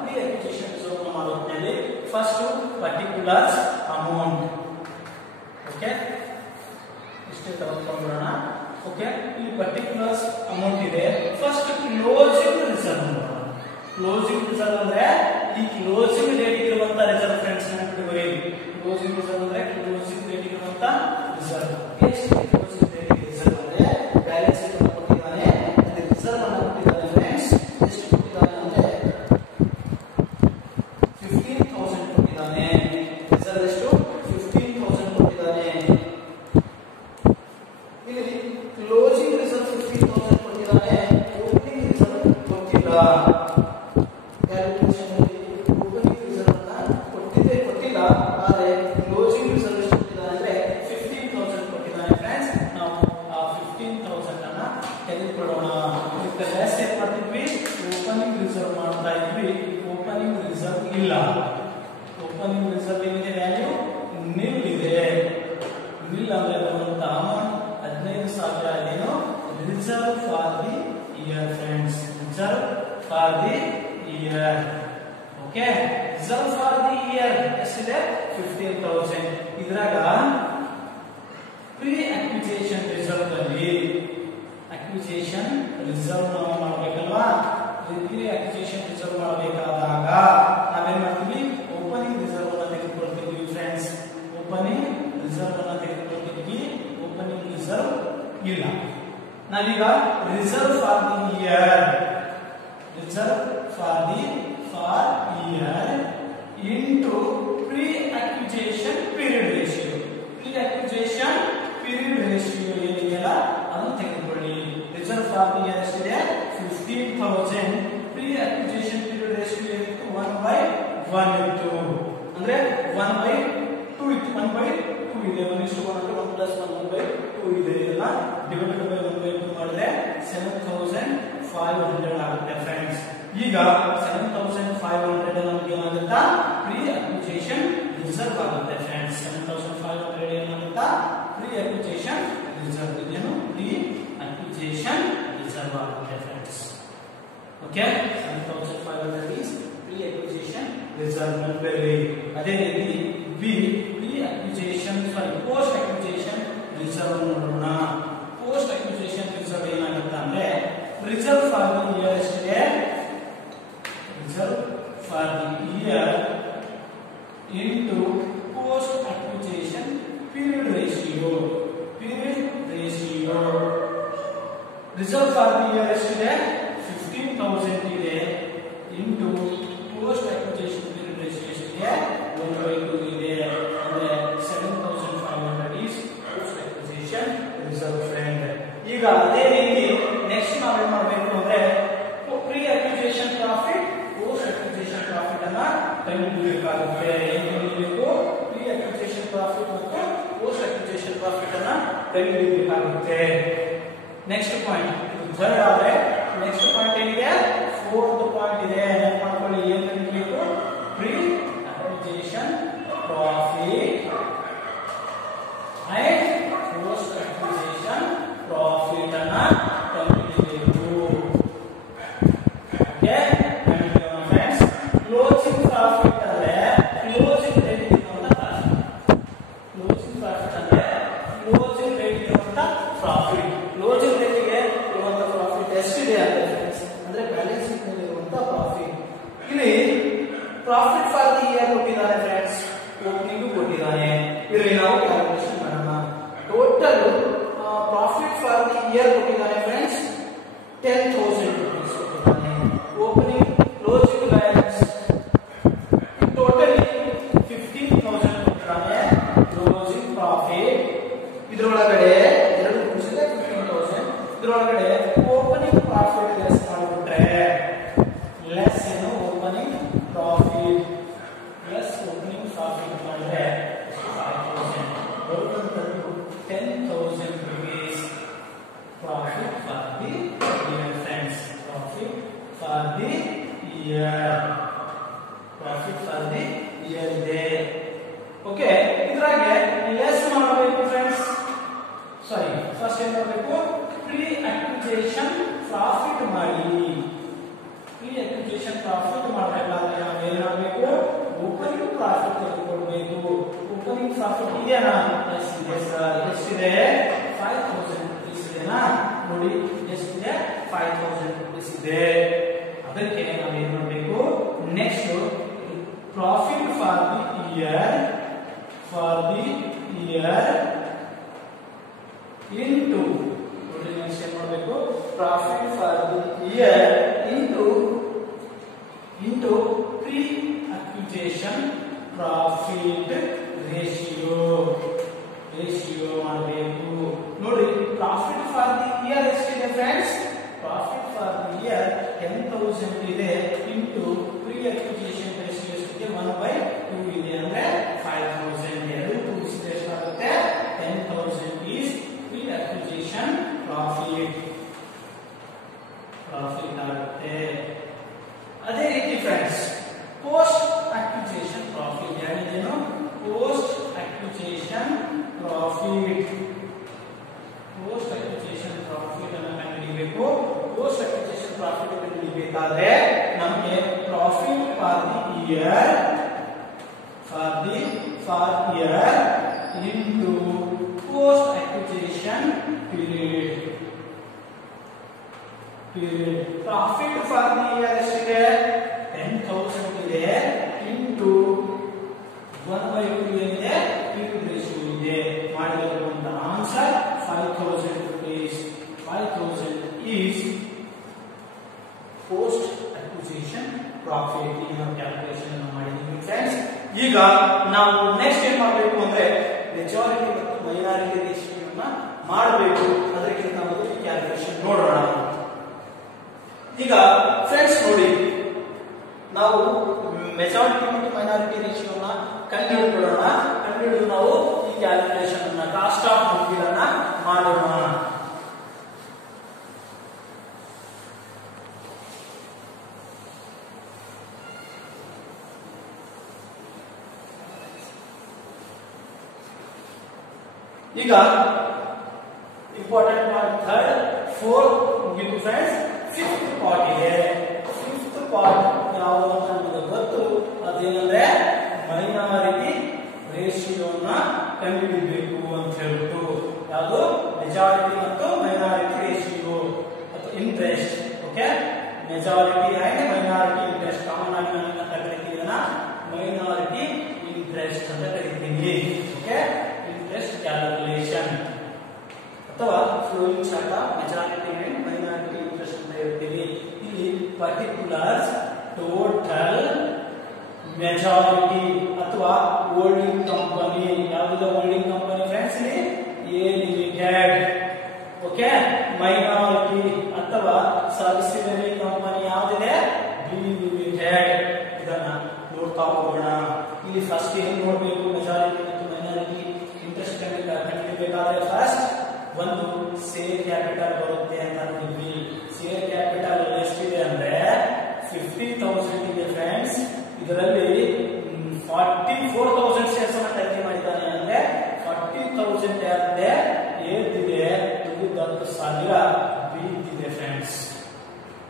ಪ್ರೀ ಅಕ್ವಿಸಿಷನ್ ರಿಸರ್ವ್ ಅನ್ನ ಮಾಡೋ ಹೊತ್ತಿನಲ್ಲಿ ಫಸ್ಟ್ ಪರ್ಟಿಕ್ಯುಲರ್ಸ್ ಅಮೌಂಟ್, ಓಕೆ ಇಷ್ಟೇ ತಗೊಂಡ್ಬಿಡೋಣ. ಓಕೆ, ಇಲ್ಲಿ ಪರ್ಟಿಕ್ಯುಲರ್ಸ್ ಅಮೌಂಟ್ ಇದೆ. First closing reserve. Closing reserve ಅಂದ್ರೆ ಈ ಕ್ಲೋಸಿಂಗ್ ಡೇಟ್ ಇರುವಂತ ರಿಸರ್ವ್ ಫ್ರೆಂಡ್ಸ್. ಕಂಡುಹಿಡಿಯಿರಿ. ಕ್ಲೋಸಿಂಗ್ ರಿಸರ್ವ್ ಅಂದ್ರೆ ಕ್ಲೋಸಿಂಗ್ ಡೇಟ್ ಇರುವಂತ ರಿಸರ್ವ್. ಎಷ್ಟು ಕ್ಲೋಸಿಂಗ್ ಡೇಟ್ ರಿಸರ್ವ್ ಅಂದ್ರೆ ಬ್ಯಾಲೆನ್ಸ್ ಶೀಟ್ ಅನ್ನು ಕೊಟ್ಟಿದ್ದಾನೆ, ಅದೇ ರಿಸರ್ವ್ ಅನ್ನು ಕೊಟ್ಟಿದ್ದಾನೆ ಫ್ರೆಂಡ್ಸ್. ಎಷ್ಟು ಕೊಟ್ಟಿದ್ದಾನೆ ಅಂದ್ರೆ 15,000 ಕೊಟ್ಟಿದ್ದಾನೆ. ರಿಸರ್ವ್ ಎಷ್ಟು 15,000 ಕೊಟ್ಟಿದ್ದಾನೆ. ಇಲ್ಲಿ ಕ್ಲೋಸಿಂಗ್ ರಿಸರ್ವ್ 15,000 ಕೊಟ್ಟಿದ್ದಾನೆ, ಓಪನಿಂಗ್ ರಿಸರ್ವ್ ಕೊಟ್ಟಿಲ್ಲ. ಕ್ಯಾಲ್ಕುಲೇಷನ್ ಅಲ್ಲಿ ಓಪನಿಂಗ್ ರಿಸರ್ವ್ ಅನ್ನ ಕೊಟ್ಟಿಲ್ಲ, ಆದರೆ ಕ್ಲೋಸಿಂಗ್ ರಿಸರ್ವ್ ಎಷ್ಟು ಕೊಟ್ಟಿದ್ದಾನೆ ಅಂದ್ರೆ 15,000 ಕೊಟ್ಟಿದ್ದಾನೆ ಫ್ರೆಂಡ್ಸ್. ನಾವು ಆ 15,000 ಅನ್ನ ತೆಗೆದುಕೊಳ್ಳೋಣ. ಇದಕ್ಕೆ ಲೆಸ್ ಏನ್ ಮಾಡ್ತಿದ್ವಿ, ಓಪನಿಂಗ್ ರಿಸರ್ವ್ ಮಾಡ್ತಾ ಇದ್ವಿ. ಓಪನಿಂಗ್ ರಿಸರ್ವ್ ಇಲ್ಲ. ಓಪನಿಂಗ್ ರಿಸರ್ವ್ ಏನಿದೆ, ವ್ಯಾಲ್ಯೂ ನಿಲ್ ಇದೆ. ನಿಲ್ ಅಂದ್ರೆ ಬರುವಂತ ಅಮೌಂಟ್ 15,000 ಇದೇನು reserve for the year friends. Reserve for the year. Okay, reserve for the year ಎಷ್ಟಿದೆ 15,000. ಇದ್ರಾಗ ಪ್ರೀ ಅಕ್ವಿಜಿಷನ್ ರಿಸರ್ವ್ ಅಲ್ಲಿ ಅಕ್ವಿಜಿಷನ್ ರಿಸರ್ವ್ ನಾವು ಮಾಡಬೇಕಲ್ವಾ. ಪ್ರೀ ಅಕ್ವಿಜಿಷನ್ ರಿಸರ್ವ್ ಮಾಡಬೇಕಾದಾಗ ನಾವೇನ್ ಮಾಡ್ತೀವಿ, ಓಪನಿಂಗ್ ರಿಸರ್ವ್ ಅನ್ನ ತೆಗೆದುಕೊಳ್ತೀವಿ ಫ್ರೆಂಡ್ಸ್. ಓಪನಿಂಗ್ ರಿಸರ್ವ್ ಅನ್ನ ತೆಗೆದುಕೊಳ್ತೀವಿ. ಓಪನಿಂಗ್ ರಿಸರ್ವ್ ಇಲ್ಲ. ನಾವೀಗ reserve for the year, reserve for year into pre acquisition period ratio. Pre acquisition period ratio ಏನಿದೆಯಲ್ಲ ಅದನ್ನು ತೆಗೆದುಕೊಳ್ಳಿ. ರಿಸರ್ವ್ ಫಾರ್ ದಿ ಇಯರ್ ಎಷ್ಟಿದೆ 15,000. ಪ್ರೀ ಅಕ್ವಿಜಿಷನ್ ಪೀರಿಯಡ್ ರೇಷಿಯೋ ಏನಿತ್ತು 1/1 ಇತ್ತು. ಅಂದ್ರೆ 1/2 ಇತ್ತು. 1/2 ಇದೆ. 1:1 ಅಂದ್ರೆ 1 + 1 1/2 ಇದೆ. ಇದನ್ನ ಡಿವೈಡೆಡ್ ಬೈ 1/2 ಮಾಡಿದ್ರೆ 7,500 ಆಗುತ್ತೆ ಫ್ರೆಂಡ್ಸ್. ಈಗ 7,500 ನಮಗೆ ಏನಾಗುತ್ತಾ, ಪ್ರೀ ಅಕ್ವಿಜಿಷನ್ ರಿಸರ್ವ್ ಆಗುತ್ತೆ ಫ್ರೆಂಡ್ಸ್. 7,500 ಏನಾಗುತ್ತಾ, ಪ್ರೀ ಅಕ್ವಿಜಿಷನ್ ರಿಸರ್ವ್. ಇದೇನು ಪ್ರೀ ಅಕ್ವಿಜಿಷನ್ ರಿಸರ್ವ್ ಆಗುತ್ತೆ friends. Okay, 7,500 is pre acquisition reserve. ನೆನಪಿರಲಿ. ಅದೇ ರೀತಿ B pre acquisition post acquisition reserve ನೋಡೋಣ. ಪೋಸ್ಟ್ ಅಕ್ವಿಜಿಷನ್ ರಿಸರ್ವ್ ಏನಾಗುತ್ತೆ ಅಂದ್ರೆ ರಿಸರ್ವ್ ಫಾರ್ ದಿ ಇಯರ್ ಎಷ್ಟಿದೆ, reserve for the year into post acquisition period ratio. Period ratio reserve for the year ಎಷ್ಟಿದೆ 15,000 ಇದೆ into post acquisition period ratio ಎಷ್ಟಿದೆ 1/2 ಇದೆ. ಅಂದ್ರೆ 7,500 is post acquisition reserve friend. ಈಗ ಅದೇ ರೀತಿ ನೆಕ್ಸ್ಟ್ ನಾವೇನ್ ಮಾಡಬೇಕು ಅಂದ್ರೆ pre acquisition profit, post acquisition profit ಅನ್ನ ಕಂಡುಹಿಡಿಯಬೇಕಾಗುತ್ತೆ. ಏನು ಕಂಡುಹಿಡಿಯಬೇಕು, ಪ್ರೀ ಅಕ್ವಿಜಿಷನ್ ಪ್ರಾಫಿಟ್ ಮತ್ತು ಪೋಸ್ಟ್ ಅಕ್ವಿಜಿಷನ್ ಪ್ರಾಫಿಟ್ ಅನ್ನ ಕಂಡುಹಿಡಿಯಬೇಕಾಗುತ್ತೆ. ನೆಕ್ಸ್ಟ್ ಪಾಯಿಂಟ್ ಥರ್ಡ್ ಆದ್ರೆ ನೆಕ್ಸ್ಟ್ ಪಾಯಿಂಟ್ ಏನಿದೆ, ಫೋರ್ತ್ ಪಾಯಿಂಟ್ ಇದೆ. ನೆನಪು ಮಾಡ್ಕೊಳ್ಳಿ, ಏನು ಕಂಡುಹಿಡಿಯಬೇಕು, pre acquisition profit and post acquisition profit ಅನ್ನ ಕಂಡುಹಿಡಿಯಬೇಕು. ಓಕೆ, ಕಂಡುಹಿಡಿಯೋಣ ಫ್ರೆಂಡ್ಸ್. ಕ್ಲೋಸಿಂಗ್ ಪ್ರಾಫಿಟ್ ಅಂದ್ರೆ ಕ್ಲೋಸಿಂಗ್ ರೇಟ್ ಇರುವಂತ ಪ್ರಾಫಿಟ್. ಕ್ಲೋಸಿಂಗ್ ಪ್ರಾಫಿಟ್ ಅಂದ್ರೆ ಕ್ಲೋಸಿಂಗ್ ರೇಟ್ ಇರುವಂತ ಪ್ರಾಫಿಟ್. ಕ್ಲೋಸಿಂಗ್ ರೇಟ್ಗೆ ಇರುವಂತ ಪ್ರಾಫಿಟ್ ಎಷ್ಟಿದೆ ಅಂತ ಫ್ರೆಂಡ್ಸ್ ಅಂದ್ರೆ ಬ್ಯಾಲೆನ್ಸ್ ಶೀಟ್ ನಲ್ಲಿ ಇರುವಂತ ಪ್ರಾಫಿಟ್. ಇಲ್ಲಿ ಪ್ರಾಫಿಟ್ ಫಾರ್ ದಿ ಇಯರ್ ಕೊಟ್ಟಿದ್ದಾರೆ ಫ್ರೆಂಡ್ಸ್, ಓಪನಿಂಗ್ ಕೊಟ್ಟಿದ್ದಾನೆ. ಇಲ್ಲಿ ನಾವು ಕ್ಯಾಲ್ಕುಲೇಷನ್ ಮಾಡೋಣ. Total profit for the year ಕೊಟ್ಟಿದ್ದಾನೆ ಫ್ರೆಂಡ್ಸ್ 10,000 rupees ಕೊಟ್ಟಿದ್ದಾನೆ. ಓಪನಿಂಗ್ ಕ್ಲೋಸಿಂಗ್ ಬ್ಯಾಲೆನ್ಸ್ ಟೋಟಲಿ 15,000 ಕೊಟ್ಟಿದ್ದಾನೆ. ಕ್ಲೋಸಿಂಗ್ ಪ್ರಾಫಿಟ್ ಇದರೊಳಗಡೆ ಎರಡು ಕೂಡಿಸಿದ್ರೆ 15,000. ಇದರೊಳಗಡೆ ಓಪನಿಂಗ್ ಪ್ರಾಫಿಟ್ ಲೆಸ್ ಮಾಡಿಬಿಟ್ರೆ ಲೆಸ್ ಏನು opening profit plus opening profit ಮಾಡಿದ್ರೆ 5,000 ಬರುವಂತದ್ದು 10,000 rupees profit for the year friends. Profit for the year, profit for the year ಇದೆ. ಓಕೆ, ಇದ್ರಾಗೆ ಲೆಸ್ ಮಾಡಬೇಕು ಫ್ರೆಂಡ್ಸ್. ಸಾರಿ, ಫಸ್ಟ್ ಏನ್ ಮಾಡಬೇಕು, ಪ್ರೀ ಅಕ್ವಿಜಿಷನ್ ಪ್ರಾಫಿಟ್ ಮಾಡಿ. ಪ್ರೀ ಅಕ್ವಿಜಿಷನ್ ಪ್ರಾಫಿಟ್ ಮಾಡಬೇಕಾದ್ರೆ ನಾವು ಏನ್ ಮಾಡಬೇಕು, ಓಪನಿಂಗ್ ಪ್ರಾಫಿಟ್ ತೆಗೆದುಕೊಳ್ಬೇಕು. ಓಪನಿಂಗ್ ಪ್ರಾಫಿಟ್ ಇದೆಯಾ, ಎಷ್ಟಿದೆ ಸರ್, ಎಷ್ಟಿದೆ 5,000 rupees ಇದೆನಾ, ನೋಡಿ ಎಷ್ಟಿದೆ 5,000 rupees ಇದೆ. ಅದಕ್ಕೆ ನಾವು ಏನ್ ಮಾಡಬೇಕು, next profit for the year into ನೋಡಿ ನೆಕ್ಸ್ಟ್ ಏನ್ ಮಾಡಬೇಕು profit for the year into pre acquisition profit ratio ಮಾಡಬೇಕು. ನೋಡಿ ಪ್ರಾಫಿಟ್ ಫಾರ್ ದಿ ಇಯರ್ ಎಷ್ಟಿದೆ friends? Profit for the year 10,000 ಇದೆ ಇಂಟು ಪ್ರೀ ಅಕ್ವಿಜೇಷನ್ ರೇಷಿಯೋ ಎಷ್ಟಿದೆ 1/2 ಇದೆ ಅಂದ್ರೆ 5,000 ಎರಡು ಕೂಡಿಸಿದ್ರೆ ಎಷ್ಟಾಗುತ್ತೆ 10,000 ಈಸ್ ಪ್ರೀ ಅಕ್ವಿಜೇಷನ್ ಪ್ರಾಫಿಟ್ ಆಗುತ್ತೆ. ಅದೇ ರೀತಿ ಫ್ರೆಂಡ್ಸ್ ಪೋಸ್ಟ್ ಅಕ್ವಿಜೇಷನ್ ಪ್ರಾಫಿಟ್ ಏನಿದೇನು ಪೋಸ್ಟ್ ಅಕ್ವಿಜೇಷನ್ ಪ್ರಾಫಿಟ್ ಅನ್ನು ಕಂಡುಹಿಡಿಯಬೇಕು. ಪೋಸ್ಟ್ ಅಕ್ವಿಜೇಷನ್ ಪ್ರಾಫಿಟ್ ಕಂಡುಹಿಡಿಯಬೇಕಾದ್ರೆ ನಮಗೆ profit for year into post acquisition period profit for the year ಎಷ್ಟಿದೆ 10,000 ಇದೆ ಇಂಟು 1/2 ಏನಿದೆ ಪೀರಿಯಡ್ ರೇಷಿಯೋ ಇದೆ ಮಾಡಿರುವಂತ answer 5,000 rupees. 5,000 is post acquisition profit. ಇದನ್ನ ಕ್ಯಾಲ್ಕುಲೇಷನ್ ಅನ್ನು ಮಾಡಿದ್ದೀವಿ ಫ್ರೆಂಡ್ಸ್. ಈಗ ನಾವು ನೆಕ್ಸ್ಟ್ ಏನ್ ಮಾಡಬೇಕು ಅಂದ್ರೆ ಮೆಜಾರಿಟಿ ಮತ್ತು ಮೈನಾರಿಟಿ ರೇಷಿಯೋನ ಮಾಡಬೇಕು. ಅದಕ್ಕಿಂತ ಮೊದಲು ಕ್ಯಾಲ್ಕುಲೇಷನ್ ನೋಡೋಣ. ಈಗ ಫ್ರೆಂಡ್ಸ್ ನೋಡಿ ನಾವು ಮೆಜಾರಿಟಿ ಮತ್ತು ಮೈನಾರಿಟಿ ರೇಷಿಯೋನ ಕಂಡುಹಿಡಿಯೋಣ. ಕಂಡುಹಿಡಿದು ನಾವು ಈ ಕ್ಯಾಲ್ಕುಲೇಷನ್ ಅನ್ನ ಕಾಸ್ಟ್ ಆಫ್ ಗುಡ್ವಿಲ್ ಅನ್ನ ಮಾಡೋಣ. ಈಗ ಇಂಪಾರ್ಟೆಂಟ್ ಪಾರ್ಟ್ ಥರ್ಡ್ ಫೋರ್ತ್ ಮುಗಿತು ಫ್ರೆಂಡ್ಸ್. ಫಿಫ್ತ್ ಪಾರ್ಟ್ ಇದೆ. ಫಿಫ್ತ್ ಪಾರ್ಟ್ ಯಾವುದು ಅಂತ ನಮಗೆ ಗೊತ್ತು. ಅದೇನಂದ್ರೆ ಮೈನಾರಿಟಿ ರೇಷಿಯೋನ ಕಂಡುಹಿಡಿಯಬೇಕು ಅಂತ ಹೇಳ್ಬಿಟ್ಟು. ಯಾವುದು ಮೆಜಾರಿಟಿ ಮತ್ತು ಮೈನಾರಿಟಿ ರೇಷಿಯೋ ಅಥವಾ interest. Okay, majority and minority interest common ಆಗಿ ನಾನು ಅಂತ ಕರಿತೀವಿ. ಮೈನಾರಿಟಿ ಇಂಟ್ರೆಸ್ಟ್ ಅಂತ ಕರಿತೀವಿ. ಓಕೆ, ಇಂಟ್ರೆಸ್ಟ್ ಕ್ಯಾಲ್ಕುಲೇಷನ್ ಅಥವಾ flowing chart of majority and minority interest ಅಂತ ಹೇಳ್ತೀವಿ. ಇಲ್ಲಿ ಪರ್ಟಿಕ್ಯುಲರ್ಸ್, ಟೋಟಲ್, ಮೆಜಾರಿಟಿ ಅಥವಾ ಹೋಲ್ಡಿಂಗ್ ಕಂಪನಿ. ಯಾವುದು ಹೋಲ್ಡಿಂಗ್ ಕಂಪನಿ ಫ್ರೆಂಡ್ಸ್? ಇಲ್ಲಿ ಎ ಲಿಮಿಟೆಡ್. ಓಕೆ, ಮೈನಾರಿಟಿ ಅಥವಾ ಸಬ್ಸಿಡರಿ ಕಂಪನಿ ಯಾವುದಿದೆ? B limited. ಇದನ್ನ ನೋಡ್ತಾ ಹೋಗೋಣ. ಇಲ್ಲಿ ಫಸ್ಟ್ ಏನು ನೋಡಬೇಕು? ಮೆಜಾರಿಟಿ ಮತ್ತು ಮೈನಾರಿಟಿ ಇಂಟ್ರೆಸ್ಟ್ ಕಂಡುಹಿಡಿಯಬೇಕಾದ್ರೆ ಫಸ್ಟ್ ಒಂದು ಶೇರ್ ಕ್ಯಾಪಿಟಲ್ ಬರುತ್ತೆ ಅಂತ ನೋಡಿದ್ವಿ. ಶೇರ್ ಕ್ಯಾಪಿಟಲ್ ಎಷ್ಟಿದೆ ಅಂದ್ರೆ 50,000 ಇದೆ ಫ್ರೆಂಡ್ಸ್. ಇದರಲ್ಲಿ 44,000 ಶೇರ್ಸ್ ಅನ್ನ ಖರೀದಿ ಮಾಡಿದ್ದಾನೆ ಅಂದ್ರೆ 40,000 ಯಾರಿದೆ? ಏದಿದೆ? 10,000 ಬಿ ಇದೆ ಫ್ರೆಂಡ್ಸ್.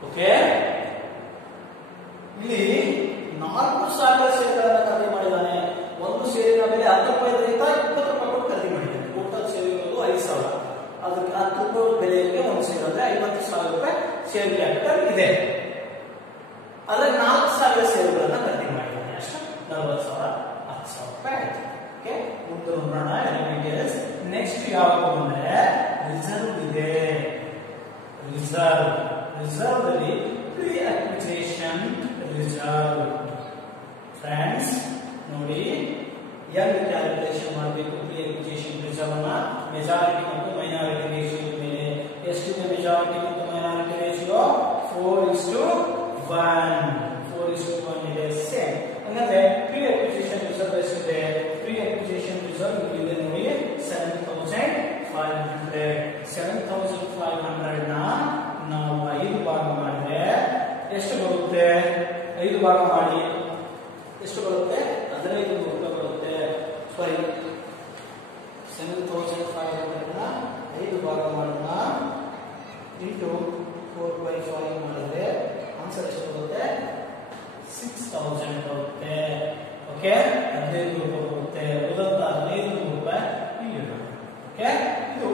ಓಕೆ, ಇಲ್ಲಿ 4,000 ಶೇರ್ಗಳನ್ನು ಖರೀದಿ ಮಾಡಿದ್ದಾನೆ. ಒಂದು ಶೇರಿನ ಬೆಲೆ 10 ರೂಪಾಯಿಗಿಂತ 20 ರೂಪಾಯಿ ಕೊಟ್ಟು ಖರೀದಿ ಮಾಡಿದ್ದಾನೆ. ಟೋಟಲ್ ಶೇರ್ ಇರೋದು 5,000. ಅದಕ್ಕೆ 10 ರೂಪಾಯಿ ಬೆಲೆಗೆ ಒಂದು ಶೇರ್ ಅಂದ್ರೆ 50,000 ರೂಪಾಯಿ ಶೇರ್ ಕ್ಯಾಪಿಟಲ್ ಇದೆ. ಅದಕ್ಕೆ 4,000 ಶೇರುಗಳನ್ನ ಖರೀದಿ ಮಾಡಿದ್ದಾನೆ. ಅಷ್ಟು 40,000, 10,000 ರೂಪಾಯಿ ಆಯ್ತು. ಓಕೆ, ಮುಂದೆ ನೋಡೋಣ. ನೆಕ್ಸ್ಟ್ ಯಾವುದು ಅಂದ್ರೆ ರಿಸರ್ವ್ ಇದೆ. ರಿಸರ್ವ್ ಅಲ್ಲಿ ಪ್ರೀ ಅಕ್ವಿಜೇಷನ್ ರಿಸರ್ವ್. ಫ್ರೆಂಡ್ಸ್ ನೋಡಿ, ಹೆಂಗ್ ಕ್ಯಾಲ್ಕುಲೇಷನ್ ಮಾಡಬೇಕು ಪ್ರೀ ಅಕ್ವಿಜೇಷನ್ ರಿಸರ್ವ್ ಅನ್ನ? ಮೆಜಾರಿಟಿ ಮತ್ತು ಮೈನಾರಿಟಿ ರೇಷಿಯೋ ಮೇಲೆ. ಎಷ್ಟಿದೆ ಮೆಜಾರಿಟಿ ಮತ್ತು ಮೈನಾರಿಟಿ ರೇಷಿಯೋ? 4:1. 4:1 ಇದೆ. ಸೇಮ್. ಅಂದ್ರೆ ಪ್ರೀ ಅಕ್ವಿಜೇಷನ್ ರಿಸರ್ವ್ ಎಷ್ಟಿದೆ? ಪ್ರೀ ಅಕ್ವಿಜೇಷನ್ ರಿಸರ್ವ್ ಇದೆ ನೋಡಿ 7,500. 7,500 ನ ನಾವು 5 ಭಾಗ ಮಾಡಿದ್ರೆ ಎಷ್ಟು ಬರುತ್ತೆ? 5 ಭಾಗ ಮಾಡಿ ಎಷ್ಟು ಬರುತ್ತೆ? 15 ರೂಪಾಯಿ ಬರುತ್ತೆ. ಸಾರಿ, 7,500 ನ 5 ಭಾಗ ಮಾಡೋಣ ಇಂಟು 4/5 ಮಾಡಿದ್ರೆ ಆನ್ಸರ್ ಎಷ್ಟು ಬರುತ್ತೆ? 6,000 ಬರುತ್ತೆ. ಓಕೆ, 15 ರೂಪಾಯಿ ಬರುತ್ತೆ. ಉಳಿದಂತ 15 ರೂಪಾಯಿ ಇಲ್ಲಿ. ಓಕೆ, ಇದು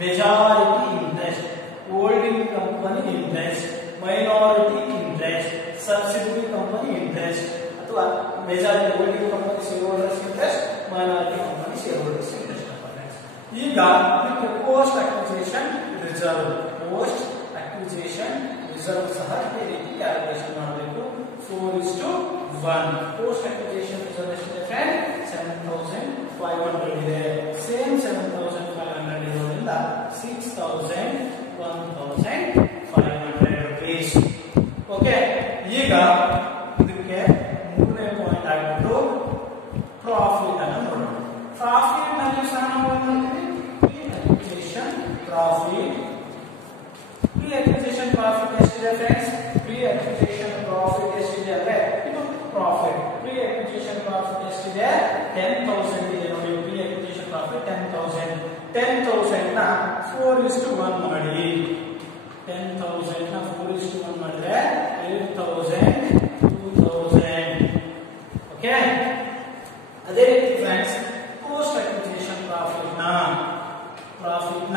majority interest, holding company interest, minority interest, subsidiary company interest ಅಥವಾ majority holding company shareholders interest, minority company shareholders interest. ಈಗ post acquisition reserve, post acquisition reserve ಸಹ ಈ ರೀತಿ ಕ್ಯಾಲ್ಕುಲೇಷನ್ ಮಾಡಬೇಕು. 4:1. ಪೋಸ್ಟ್ ಅಕ್ವಿಸಿಷನ್ ರಿಸರ್ವ್ ಎಷ್ಟಿದೆ ಫ್ರೆಂಡ್? 7,500 ಇದೆ. ಸೇಮ್ 7,500 ಇರೋದ್ರಿಂದ 6,000, 1,500 rupees. ಓಕೆ, ಈಗ ಇದಕ್ಕೆ ಮೂರನೇ ಪಾಯಿಂಟ್ ಆಗ್ಬಿಟ್ಟು ಪ್ರಾಫಿಟ್ ಅನ್ನು ನೋಡೋಣ. ಪ್ರಾಫಿಟ್ ನಲ್ಲಿ ಸಹ ನಾವು ಪ್ರಾಫಿಟ್, ಪ್ರೀ ಅಕ್ವಿಸಿಷನ್ ಪ್ರಾಫಿಟ್ ಎಷ್ಟಿದೆ ಫ್ರೆಂಡ್ಸ್? ಪ್ರೀ ಅಕ್ವಿಸಿಷನ್ ಪ್ರಾಫಿಟ್ ಎಷ್ಟಿದೆ ಅಂದ್ರೆ ಇದು ಪ್ರಾಫಿಟ್. ಪ್ರೀ ಅಕ್ವಿಸಿಷನ್ ಪ್ರಾಫಿಟ್ ಎಷ್ಟಿದೆ? 10,000 ಇದೆ ನೋಡಿ. Pre acquisition profit 10,000. 10,000 ನ 4:1 ಮಾಡಿ. 10,000 ನ 4:1 ಮಾಡಿದ್ರೆ 8,000, 2,000. ಓಕೆ, ಅದೇ ರೀತಿ ಫ್ರೆಂಡ್ಸ್ ಪೋಸ್ಟ್ ಅಕ್ವಿಸಿಷನ್ ಪ್ರಾಫಿಟ್ ನ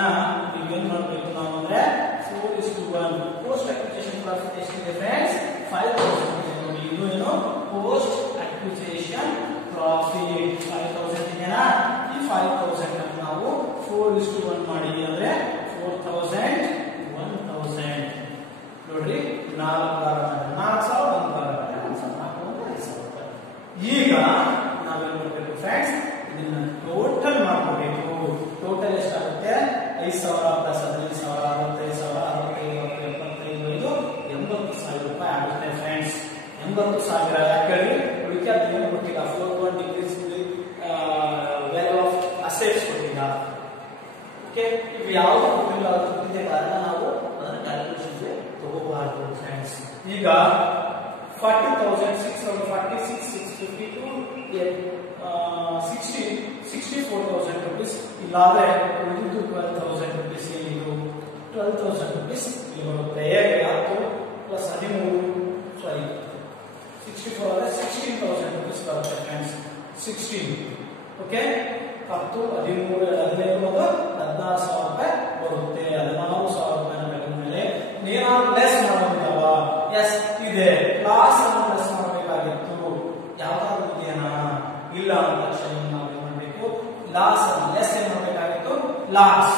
ನೀವೇನ್ ಮಾಡಬೇಕು ನಾವು ಅಂದ್ರೆ 4:1. ಪೋಸ್ಟ್ ಅಕ್ವಿಸಿಷನ್ ಪ್ರಾಫಿಟ್ ಎಷ್ಟಿದೆ ಫ್ರೆಂಡ್ಸ್? 5,000 ಇದೆ ನೋಡಿ. ಇದು ಏನು? ಪೋಸ್ಟ್ ಅಕ್ವಿಸಿಷನ್ ಪ್ರಾಫಿಟ್ 5,000 ಇದೆನಾ? ಈ 5,000 ಅನ್ನು ನಾವು 4:1 ಮಾಡಿ ಅಂದ್ರೆ 4,000, 1,000. ನೋಡ್ರಿ, 4,000, 1,000. ಈಗ ನಾವೇನ್ ಮಾಡಬೇಕು ಫ್ರೆಂಡ್ಸ್? ಇದನ್ನ ಟೋಟಲ್ ಮಾಡಬೇಕು. ಟೋಟಲ್ ಎಷ್ಟಾಗುತ್ತೆ? 5,000 ಪ್ಲಸ್ 15,000, 65,000, 65, 80,000 ರೂಪಾಯಿ ಆಗುತ್ತೆ ಫ್ರೆಂಡ್ಸ್. 80,000 ಯಾಕೆ ಹೇಳಿ? ಉಳಿಕೆ ಏನು ಕೊಟ್ಟಿಲ್ಲ. 4.1 ಡಿಗ್ರೀಸ್ ವ್ಯಾಲ್ಯೂ ಆಫ್ ಅಸೆಟ್ಸ್ ಕೊಟ್ಟಿಲ್ಲ. ಓಕೆ, ಇವು ಯಾವುದು ಕೊಟ್ಟಿಲ್ಲ ಅದಕ್ಕೆ ಕಾರಣ ನಾವು ಅದನ್ನ ಕ್ಯಾಲ್ಕುಲೇಷನ್ಗೆ ತಗೋಬಾರ್ದು ಫ್ರೆಂಡ್ಸ್. ಈಗ 40,000, 6,000, 46, 652, 60, 64,000 rupees. ಇಲ್ಲಾದ್ರೆ ಉಳಿದು 12,000 rupees. ಇದು 12,000 rupees ಇಲ್ಲಿ ಬರುತ್ತೆ. 10 ಪ್ಲಸ್ 13, ಸಾರಿ 64 ಅಂದ್ರೆ 16,000 rupees ಬರುತ್ತೆ ಫ್ರೆಂಡ್ಸ್. 16. ಓಕೆ, 10, 13, 15, 16,000 ರೂಪಾಯಿ ಬರುತ್ತೆ. 16,000 ರೂಪಾಯಿ ಮೇಲೆ ಏನಾದ್ರು ಲೆಸ್ ಮಾಡೋದಿಲ್ಲ. ಎಸ್ ಇದೆ, ಲಾಸ್ ಅನ್ನು ಲೆಸ್ ಮಾಡಬೇಕಾಗಿತ್ತು. ಯಾವ್ದಾದ್ರು ಇದೆಯಾ? ಇಲ್ಲ ಅಂತ ತಕ್ಷಣ ನಾವು ಏನ್ ಮಾಡಬೇಕು? ಲಾಸ್ ಅನ್ನು ಲೆಸ್ ಏನ್ ಮಾಡಬೇಕಾಗಿತ್ತು? ಲಾಸ್